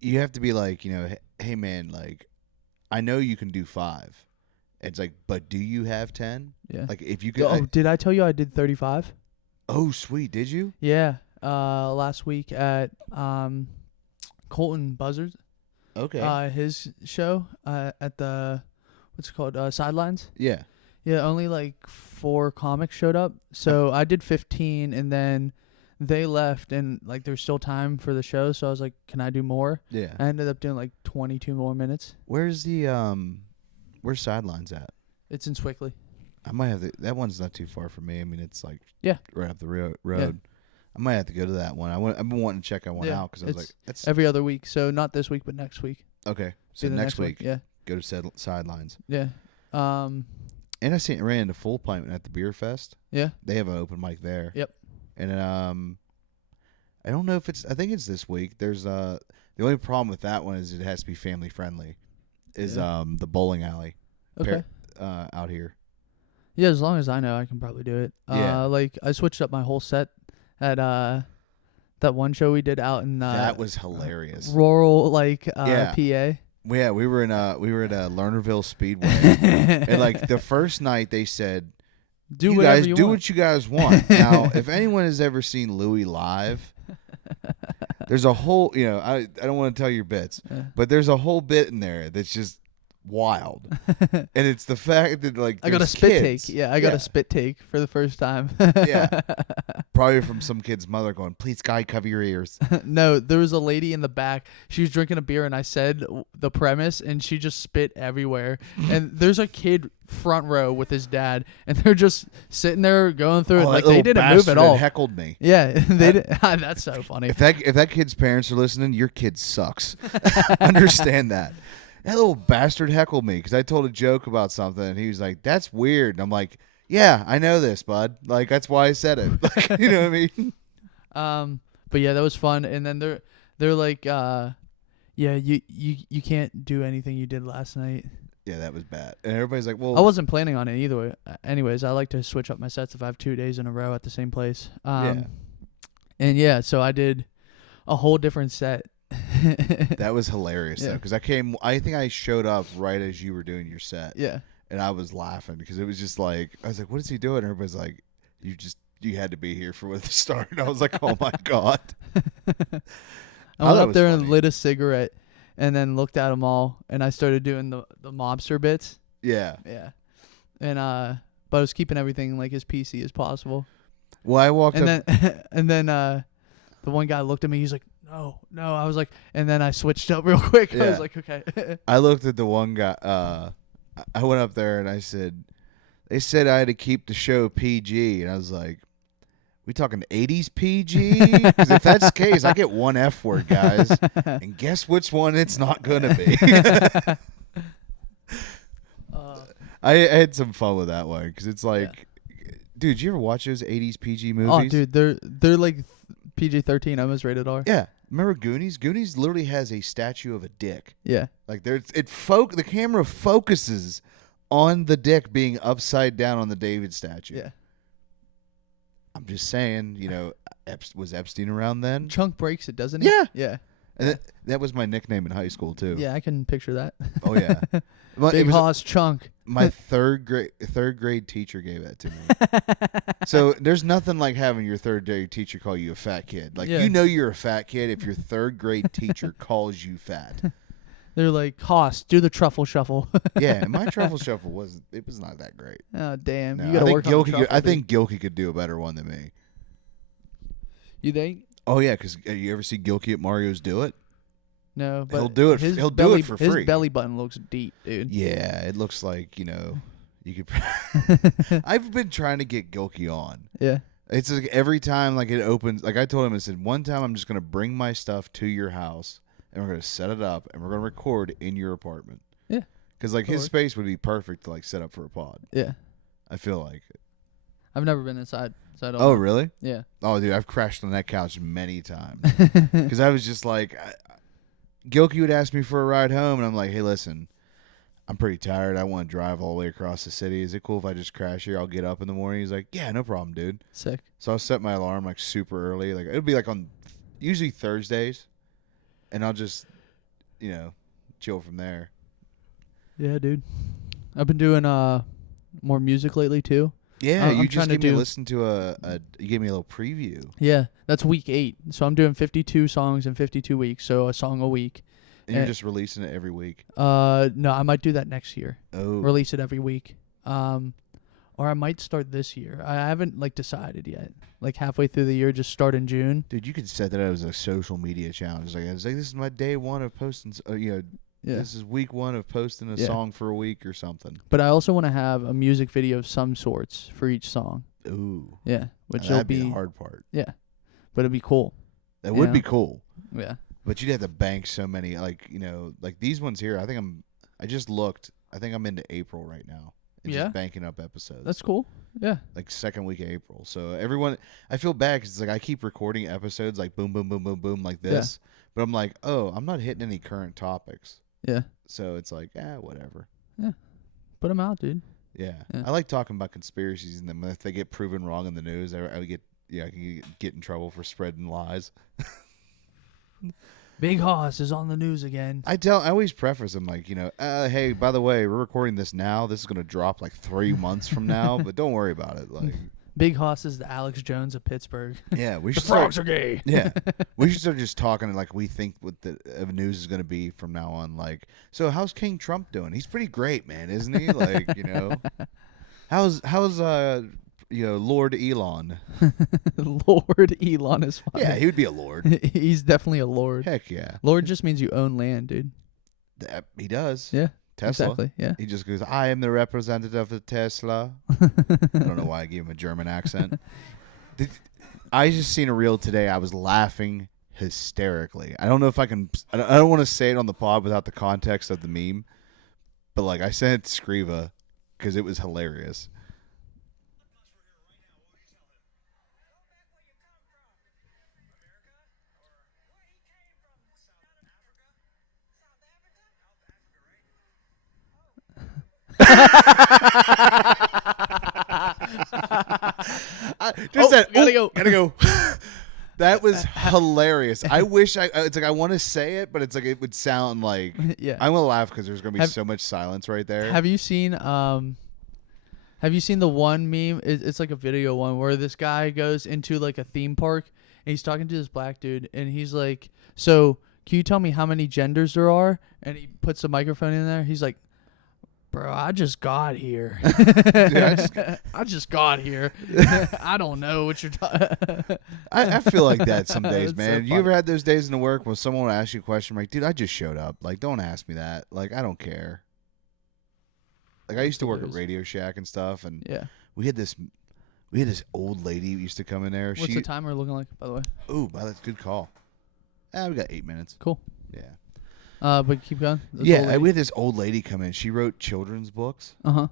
you have to be like, hey man, like I know you can do 5. It's like, but do you have 10? Yeah. Like if you could. Did I tell you I did 35? Oh, sweet. Did you? Yeah. Last week at Colton Buzzards. Okay. His show at the what's it called, Sidelines. Yeah. Yeah, only like 4 comics showed up. So I did 15, and then they left, and like there's still time for the show. So I was like, can I do more? Yeah. I ended up doing like 22 more minutes. Where's where's Sidelines at? It's in Swickley. I might have that one's not too far from me. I mean, it's like right up the road. Yeah. I might have to go to that one. I've been wanting to check that one out because I was it's like, that's every other week. So not this week, but next week. okay. So Be the next week, Yeah. go to Sidelines. Yeah. And I ran into Full Pint at the Beer Fest. Yeah. They have an open mic there. Yep. And I don't know if I think it's this week. There's the only problem with that one is it has to be family friendly. Is the bowling alley. Okay. Out here. Yeah, as long as I know, I can probably do it. Yeah. Like I switched up my whole set at that one show we did out in that was hilarious. Rural PA. Yeah, we were at Lernerville Speedway, and like the first night they said, Do you guys you do want. what you guys want. Now, if anyone has ever seen Louie live, there's a whole I don't want to tell your bits, but there's a whole bit in there that's just wild, and it's the fact that like I got a spit take. Yeah, I got a spit take for the first time. Yeah, probably from some kid's mother going, "Please, guy, cover your ears." No, there was a lady in the back. She was drinking a beer, and I said the premise, and she just spit everywhere. And there's a kid front row with his dad, and they're just sitting there going through it like they didn't move at all. Heckled me. Yeah, they did. That's so funny. If that kid's parents are listening, your kid sucks. Understand that. That little bastard heckled me because I told a joke about something, and he was like, "That's weird." And I'm like, "Yeah, I know this, bud. Like that's why I said it." Like, you know what I mean? But yeah, that was fun. And then they're like, yeah, you can't do anything you did last night. Yeah, that was bad. And everybody's like, "Well, I wasn't planning on it either way. Anyways, I like to switch up my sets if I have 2 days in a row at the same place. yeah." And yeah, so I did a whole different set. That was hilarious though, because I think I showed up right as you were doing your set. Yeah. And I was laughing because it was just like, I was like, "What is he doing?" And everybody's like, you had to be here for when it started." I was like, "Oh my God." I went up there and lit a cigarette and then looked at them all, and I started doing the mobster bits. Yeah. Yeah. And but I was keeping everything like as PC as possible. Well, I walked And up. then and then the one guy looked at me. He's like, no. I was like, and then I switched up real quick. I Yeah. was like, okay. I looked at the one guy. I went up there and I said, they said I had to keep the show PG, and I was like, we talking 80s PG? Because if that's the case, I get one F word, guys. And guess which one it's not going to be. I had some fun with that one because it's like, dude, did you ever watch those 80s PG movies? Oh, dude, they're like PG-13, almost rated R. Yeah. Remember Goonies? Goonies literally has a statue of a dick. Yeah. Like the camera focuses on the dick being upside down on the David statue. Yeah. I'm just saying, was Epstein around then? Chunk breaks it, doesn't he? Yeah. Yeah. And that was my nickname in high school too. Yeah, I can picture that. Oh yeah. Well, Big Hoss Chunk. My third grade teacher gave that to me. So there's nothing like having your third grade teacher call you a fat kid. Like you're a fat kid if your third grade teacher calls you fat. They're like, Hoss, do the truffle shuffle. Yeah, and my truffle shuffle was not that great. Oh damn! No, You gotta work on the truffle. I think Gilkey could do a better one than me. You think? Oh yeah, because you ever see Gilkey at Mario's Do It? No, but he'll do it. He'll do it for free. His belly button looks deep, dude. Yeah, it looks like you could. I've been trying to get Gilkey on. Yeah. It's like every time like it opens. Like I told him, I said one time I'm just gonna bring my stuff to your house and we're gonna set it up and we're gonna record in your apartment. Yeah. Because like his space would be perfect to like set up for a pod. Yeah. I feel like it. I've never been inside. Oh really? Yeah. Oh dude, I've crashed on that couch many times because I was just like. Gilkey would ask me for a ride home, and I'm like, hey, listen, I'm pretty tired. I want to drive all the way across the city. Is it cool if I just crash here? I'll get up in the morning. He's like, yeah, no problem, dude. Sick. So I'll set my alarm like super early. Like it'll be like on usually Thursdays, and I'll just, chill from there. Yeah, dude. I've been doing more music lately too. Yeah, you I'm just trying to gave me a listen to you gave me a little preview. Yeah, that's week 8. So I'm doing 52 songs in 52 weeks, so a song a week. And you're just releasing it every week. No, I might do that next year. Oh. Release it every week. Or I might start this year. I haven't decided yet. Like halfway through the year, just start in June. Dude, you could set that as a social media challenge. It's like this is my day one of posting. Yeah. This is week 1 of posting a song for a week or something. But I also want to have a music video of some sorts for each song. Ooh. Yeah, which that'd will be the hard part. Yeah, but it'd be cool. That would be cool. Yeah. But you'd have to bank so many, like these ones here. I just looked. I think I'm into April right now. And just banking up episodes. That's cool. Yeah. Like second week of April. So everyone, I feel bad because it's like I keep recording episodes like boom, boom, boom, boom, boom, like this. Yeah. But I'm like, I'm not hitting any current topics. Yeah. So it's like, whatever. Yeah. Put them out, dude. Yeah. I like talking about conspiracies, and then if they get proven wrong in the news, I can get in trouble for spreading lies. Big Hoss is on the news again. I always preface them like, hey, by the way, we're recording this now. This is gonna drop like 3 months from now, but don't worry about it. Like, Big Hoss is the Alex Jones of Pittsburgh. Yeah, we should. The frogs are gay. Yeah, we should start just talking like we think what the news is gonna be from now on. Like, so how's King Trump doing? He's pretty great, man, isn't he? Like, how's Lord Elon? Lord Elon is fine. Yeah, he would be a lord. He's definitely a lord. Heck yeah. Lord just means you own land, dude. He does. Yeah. Tesla. Exactly, yeah. He just goes, I am the representative of Tesla. I don't know why I gave him a German accent. I just seen a reel today. I was laughing hysterically. I don't know if I can. I don't want to say it on the pod without the context of the meme. But I sent it to Scriva because it was hilarious. Gotta go. That was hilarious. I wish it's like I want to say it, but it's like it would sound like I'm gonna laugh because there's gonna be so much silence right there. Have you seen the one meme? It's like a video one where this guy goes into like a theme park and he's talking to this black dude and he's like, so can you tell me how many genders there are? And he puts the microphone in there. He's like, Bro, I just got here. I just got here. I don't know what you're talking. I feel like that some days, That's man. so You ever funny. had those days in the work when someone will ask you a question like, dude, I just showed up. Like, don't ask me that. Like, I don't care. Like, I used to work at Radio Shack and stuff, and Yeah. we had this old lady who used to come in there. What's the timer looking like, by the way? Oh, wow, that's a good call. We got 8 minutes. Cool. Yeah. But keep going. Yeah, we had this old lady come in. She wrote children's books. Uh-huh.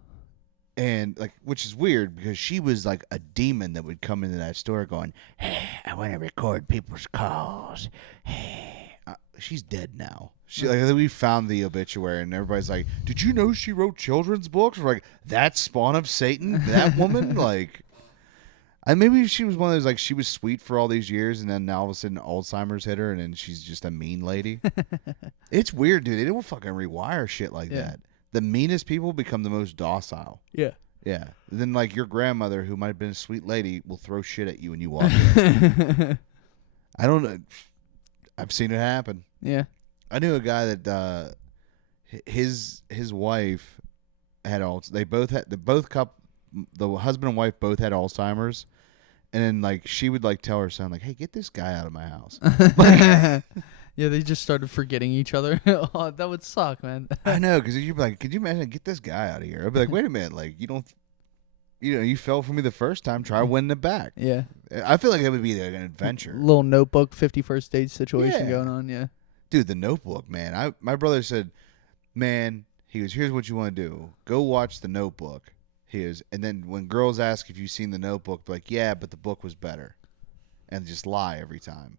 And like, which is weird because she was like a demon that would come into that store going, "Hey, I want to record people's calls." Hey, she's dead now. We found the obituary, and everybody's like, "Did you know she wrote children's books?" We're like, "That spawn of Satan, that woman." Like, and maybe she was one of those like she was sweet for all these years, and then now all of a sudden Alzheimer's hit her, and then she's just a mean lady. It's weird, dude. They don't fucking rewire shit like that. The meanest people become the most docile. Yeah. Yeah. Then, like, your grandmother, who might have been a sweet lady, will throw shit at you when you walk in. I don't know. I've seen it happen. Yeah. I knew a guy that his wife had the husband and wife both had Alzheimer's, and then like she would like tell her son like, "Hey, get this guy out of my house." Yeah, they just started forgetting each other. Oh, that would suck, man. I know, because you'd be like, "Could you imagine get this guy out of here?" I'd be like, "Wait a minute, like you fell for me the first time. Try winning it back." Yeah. I feel like it would be like an adventure. Little Notebook 51st date situation Yeah. going on, yeah. Dude, The Notebook, man. My brother said, "Man," he goes, "here's what you want to do. Go watch The Notebook." And then when girls ask if you've seen The Notebook, be like, "Yeah, but the book was better," and just lie every time.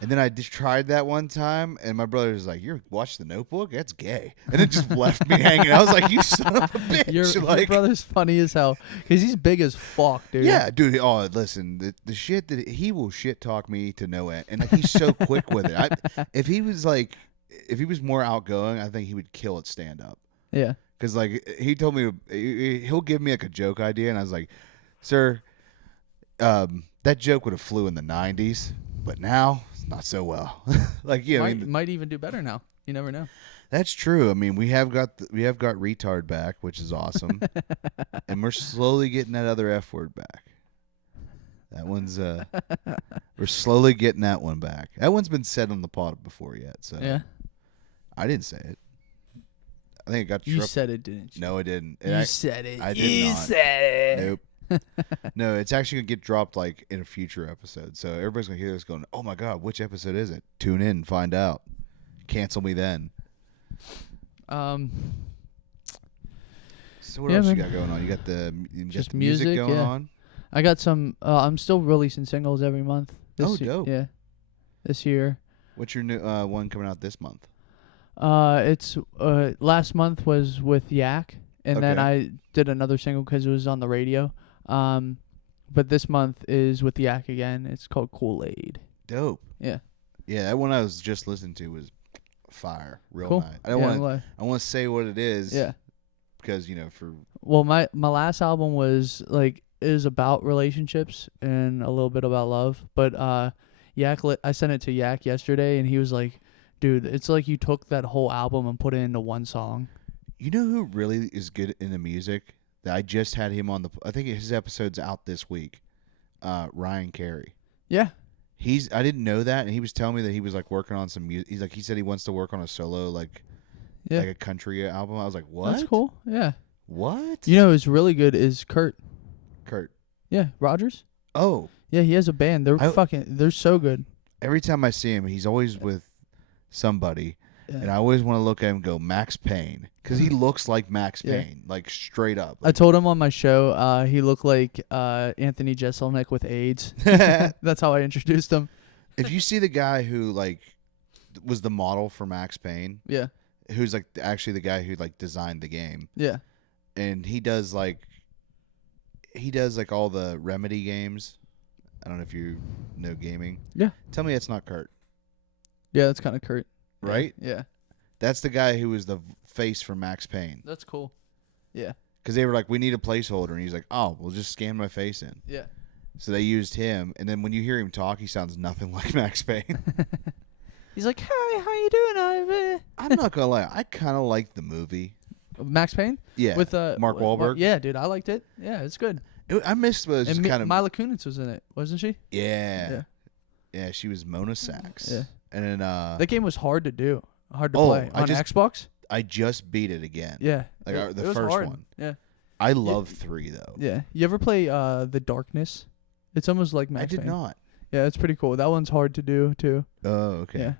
And then I just tried that one time, and my brother was like, "You watched The Notebook? That's gay," and it just left me hanging. I was like, "You son of a bitch!" Your brother's funny as hell because he's big as fuck, dude. Yeah, dude. Oh, listen, the shit that he will shit talk me to no end, and like he's so quick with it. If he was more outgoing, I think he would kill at stand up. Yeah. Because like he told me he'll give me like a joke idea, and I was like, "Sir, that joke would have flew in the '90s, but now it's not so well." Like, yeah, Might even do better now. You never know. that's true. I mean, we have got retard back, which is awesome, and we're slowly getting that other F word back. That one's we're slowly getting that one back. That one's been said on the pod before yet, so Yeah. I didn't say it. I think it got You struck. said it, didn't you? No, I didn't. You said it. I did you not. said it. Nope. No, it's actually gonna get dropped like in a future episode. So everybody's gonna hear this going, "Oh my god, which episode is it?" Tune in and find out. Cancel me then. So what Yeah, else man. you got going on? You got Just the music music, going yeah. on. I got some. I'm still releasing singles every month. Oh, dope. Yeah. This year. What's your new one coming out this month? It's last month was with Yak, and then Okay. I did another single because it was on the radio. But this month is with Yak again. It's called Kool-Aid. Dope. Yeah. Yeah, that one I was just listening to was fire. Real Cool. nice. I don't Yeah, want I'm to. glad. I want to say what it is. Yeah. Because for Well, my last album was is about relationships and a little bit about love. But Yak, I sent it to Yak yesterday, and he was like, "Dude, it's like you took that whole album and put it into one song." you know who really is good in the music? That I just had him on the. I think his episode's out this week. Ryan Carey. Yeah. I didn't know that, and he was telling me that he was like working on some music. He said he wants to work on a solo like a country album. I was like, what? That's cool. Yeah. What? You know who's really good is Kurt. Kurt. Yeah, Rogers. Oh, Yeah, he has a band. They're so good. every time I see him, he's always with somebody, Yeah. and I always want to look at him and go Max Payne because he looks like Max Yeah. Payne, like straight up. I told him on my show he looked like Anthony Jeselnik with AIDS. That's how I introduced him. If you see the guy who like was the model for Max Payne, Yeah. who's like actually the guy who like designed the game, Yeah. and he does like all the Remedy games. I don't know if you know gaming. Yeah. Tell me it's not Kurt, Yeah, that's kind of Kurt. right? Yeah. That's the guy who was the face for Max Payne. That's cool. Yeah. Because they were like, we need a placeholder, and he's like, oh, we'll just scan my face in. Yeah. So they used him, and then when you hear him talk, he sounds nothing like Max Payne. He's like, "Hey, how you doing?" I'm not gonna lie, I kind of like the movie. Max Payne. Yeah, With Mark Wahlberg. Yeah, dude, I liked it. Yeah, it's good. I missed those And kind of. Mila Kunis was in it, wasn't she? Yeah. She was Mona Sachs. Yeah. And then That game was hard to do, hard to play on Xbox. I just beat it again. Yeah, Like it the was first hard. one. Yeah, I love 3 though. yeah. You ever play The Darkness? It's almost like Max I did Payne. not. Yeah, it's pretty cool. That one's hard to do too. Oh, okay. Yeah.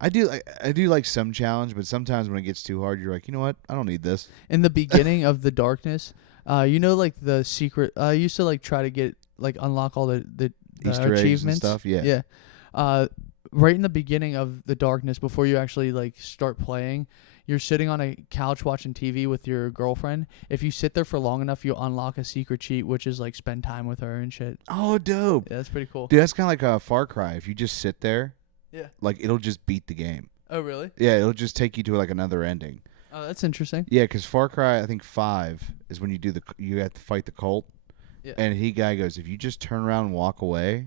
I do like some challenge, but sometimes when it gets too hard, you're like, you know what? I don't need this. In the beginning of The Darkness, like the secret. I used to like try to get like unlock all the Easter achievements eggs and stuff. Yeah. Yeah. Right in the beginning of The Darkness, before you actually like start playing, you're sitting on a couch watching TV with your girlfriend. If you sit there for long enough, you'll unlock a secret cheat, which is like spend time with her and shit. Oh, dope. Yeah, that's pretty cool. Dude, that's kind of like a Far Cry. If you just sit there, Yeah. like it'll just beat the game. Oh, really? Yeah, it'll just take you to like another ending. Oh, that's interesting. Yeah, because Far Cry, I think 5 is when you have to fight the cult. Yeah. And guy goes, if you just turn around and walk away,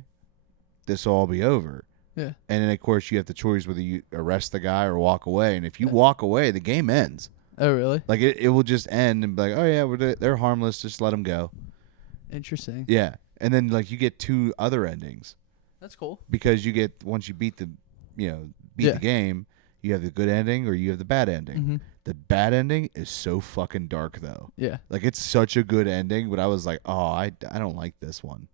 this will all be over. Yeah. And then of course you have the choice whether you arrest the guy or walk away. And if you walk away, the game ends. Oh, really? Like it will just end and be like, oh yeah, they're harmless. Just let them go. Interesting. Yeah. And then like you get 2 other endings That's cool. because you get once you beat the the game, you have the good ending or you have the bad ending. Mm-hmm. The bad ending is so fucking dark though. Yeah. Like it's such a good ending, but I was like, oh, I don't like this one.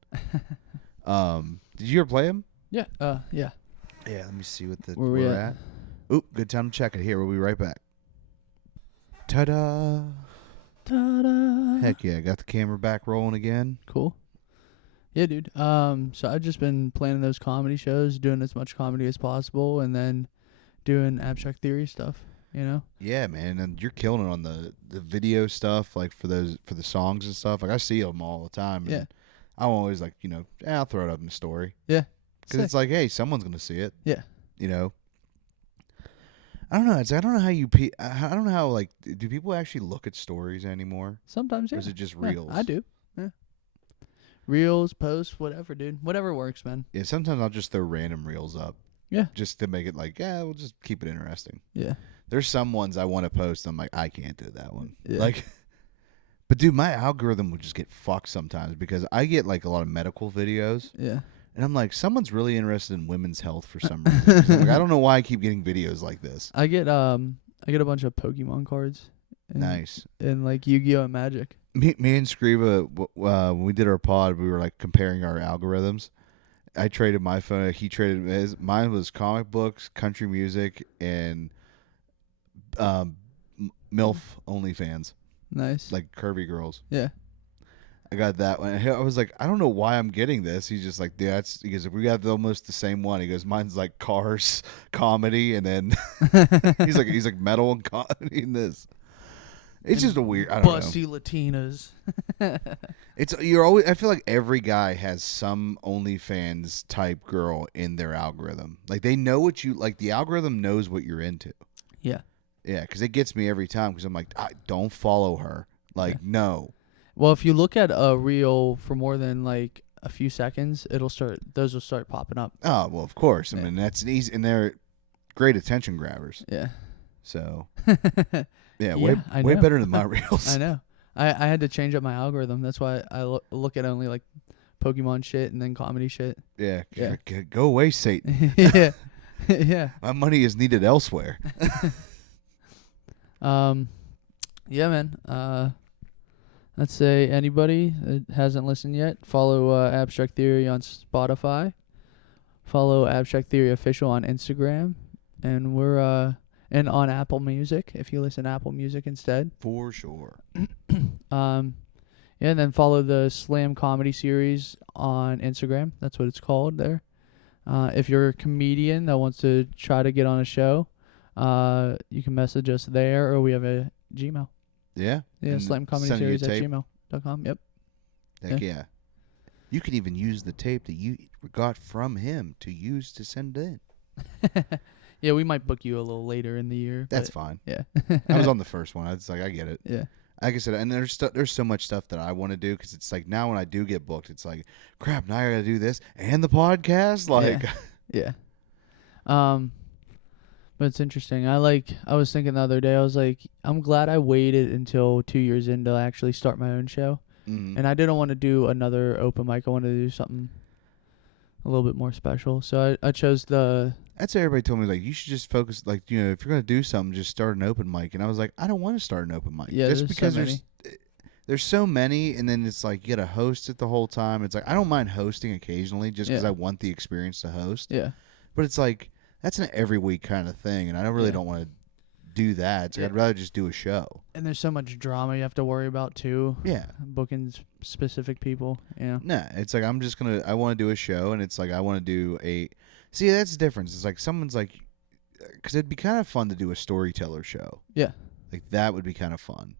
Did you ever play him? Yeah. Yeah. Yeah. Let me see what Where we we're at? at. Oop, good time to check it. Here, we'll be right back. Ta-da! Ta-da. Heck yeah, got the camera back rolling again. Cool. Yeah, dude. So I've just been planning those comedy shows, doing as much comedy as possible, and then doing abstract theory stuff. You know? Yeah, man, and you're killing it on the video stuff, like for the songs and stuff. Like I see them all the time. And Yeah. I'm always like, I'll throw it up in the story. Yeah. Because it's like, hey, someone's gonna see it. Yeah. I don't know. I don't know how I don't know how like do people actually look at stories anymore? Sometimes, yeah. Or is it just Yeah, reels? I do. Yeah. Reels, posts, whatever, dude. Whatever works, man. Yeah, sometimes I'll just throw random reels up. Yeah. Just to make it like, yeah, we'll just keep it interesting. Yeah. There's some ones I want to post. I'm like, I can't do that one. Yeah. Like, but dude, my algorithm would just get fucked sometimes because I get like a lot of medical videos. Yeah. And I'm like, someone's really interested in women's health for some reason. So I'm like, I don't know why I keep getting videos like this. I get a bunch of Pokemon cards. Nice. And like Yu-Gi-Oh! And Magic. Me and Scriva, when we did our pod, we were like comparing our algorithms. I traded my phone. He traded his. Mine was comic books, country music, and MILF OnlyFans, Nice. like curvy girls. Yeah. I got that one. I was like, I don't know why I'm getting this. He's just like, yeah, he goes, we got almost the same one. He goes, mine's like cars, comedy, and then he's like metal and comedy in this. It's just a weird. I don't know. Busty Latinas. You're always. I feel like every guy has some OnlyFans type girl in their algorithm. Like they know what you like. The algorithm knows what you're into. Yeah. Yeah, because it gets me every time. Because I'm like, don't follow her. Like no. Well, if you look at a reel for more than like a few seconds, those will start popping up. Oh well, of course. I Yeah. mean, that's an easy, and they're great attention grabbers. Yeah. So Yeah, yeah, I way know. better than my reels. I know. I had to change up my algorithm. That's why I look at only like Pokemon shit and then comedy shit. Yeah, Yeah. Go away, Satan. Yeah. Yeah. My money is needed elsewhere. Yeah, man. Let's say anybody that hasn't listened yet, follow Abstract Theory on Spotify. Follow Abstract Theory Official on Instagram. And we're and on Apple Music if you listen to Apple Music instead. For sure. Yeah, and then follow the Slam Comedy Series on Instagram. That's what it's called there. If you're a comedian that wants to try to get on a show, you can message us there, or we have a Gmail. Yeah. Yeah, And slamcomedyseries at tape. gmail.com. Yep. Heck yeah. You could even use the tape that you got from him to use to send in. Yeah, we might book you a little later in the year. That's but fine. Yeah. I was on the first one. I was like, I get it. Yeah. Like I said, and there's so much stuff that I want to do because it's like now when I do get booked, it's like, crap, now I got to do this and the podcast. Like, Yeah. But But it's interesting. I was thinking the other day, I was like, I'm glad I waited until 2 years in to actually start my own show. Mm. And I didn't want to do another open mic. I wanted to do something a little bit more special. So I chose the... That's what everybody told me. Like, you should just focus, like, you know, if you're going to do something, just start an open mic. And I was like, I don't want to start an open mic. Yeah, just there's because so many. there's so many, and then it's like you got to host it the whole time. It's like, I don't mind hosting occasionally just because Yeah. I want the experience to host. Yeah. But it's like, that's an every week kind of thing, and I don't really Yeah. don't want to do that. It's like, Yeah. I'd rather just do a show. And there's so much drama you have to worry about, too. Yeah. Booking specific people. Yeah. Nah, it's like, I want to do a show, and it's like, I want to do a... See, that's the difference. It's like, someone's like... Because it'd be kind of fun to do a storyteller show. Yeah. Like, that would be kind of fun.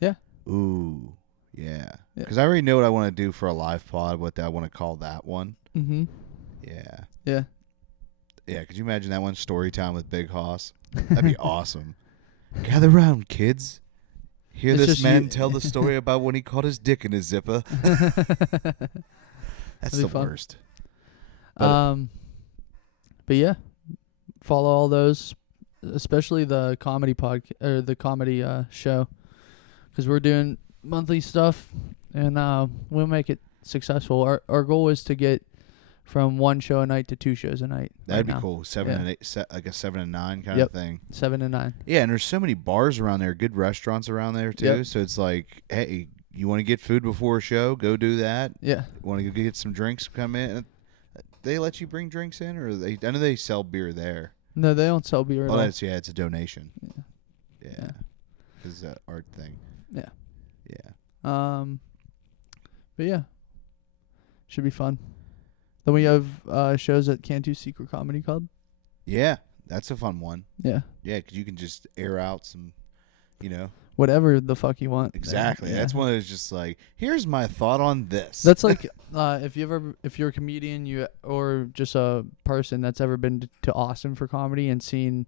Yeah. Ooh, yeah. Yeah. Because I already know what I want to do for a live pod, what I want to call that one. Mm-hmm. Yeah. Yeah. Yeah, could you imagine that one, story time with Big Hoss? That'd be awesome. Gather round, kids. Hear It's this just man you- tell the story about when he caught his dick in his zipper. That's That'd the be fun. worst. But But yeah, follow all those, especially the comedy or the comedy show, because we're doing monthly stuff, and we'll make it successful. Our goal is to get from one show a night to 2 shows a night. that'd right be now. cool. 7 Yeah. and 8, like a 7 and 9 kind Yep. of thing. 7 to 9. Yeah, and there's so many bars around there, good restaurants around there too. Yep. So it's like, hey, you want to get food before a show? Go do that. Yeah. Want to go get some drinks? Come in. They let you bring drinks in, or I know they sell beer there. No, they don't sell beer at Oh, all. that's it's a donation. Yeah. Yeah, Yeah. it's an art thing. Yeah. Yeah. But yeah, should be fun. Then we have shows at Cantu Secret Comedy Club. Yeah, that's a fun one. Yeah. Yeah, because you can just air out some, you know. Whatever the fuck you want. Exactly. Yeah. That's one that's just like, here's my thought on this. That's like if you're a comedian, or just a person that's ever been to Austin for comedy and seen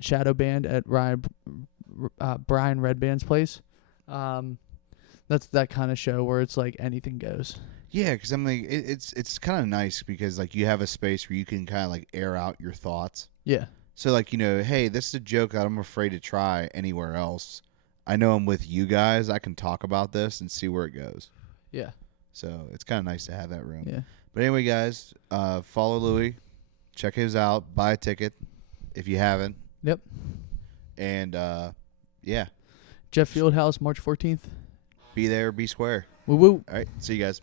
Shadow Band at Brian Redband's place. That's that kind of show where it's like anything goes. Yeah, because I'm like, it's kind of nice because like you have a space where you can kind of like air out your thoughts. Yeah. So like, you know, hey, this is a joke that I'm afraid to try anywhere else. I know I'm with you guys. I can talk about this and see where it goes. Yeah. So it's kind of nice to have that room. Yeah. But anyway, guys, follow Louie. Check his out. Buy a ticket if you haven't. Yep. And, yeah, Jeff Fieldhouse, March 14th. be there, be square. Woo woo. All right. See you guys.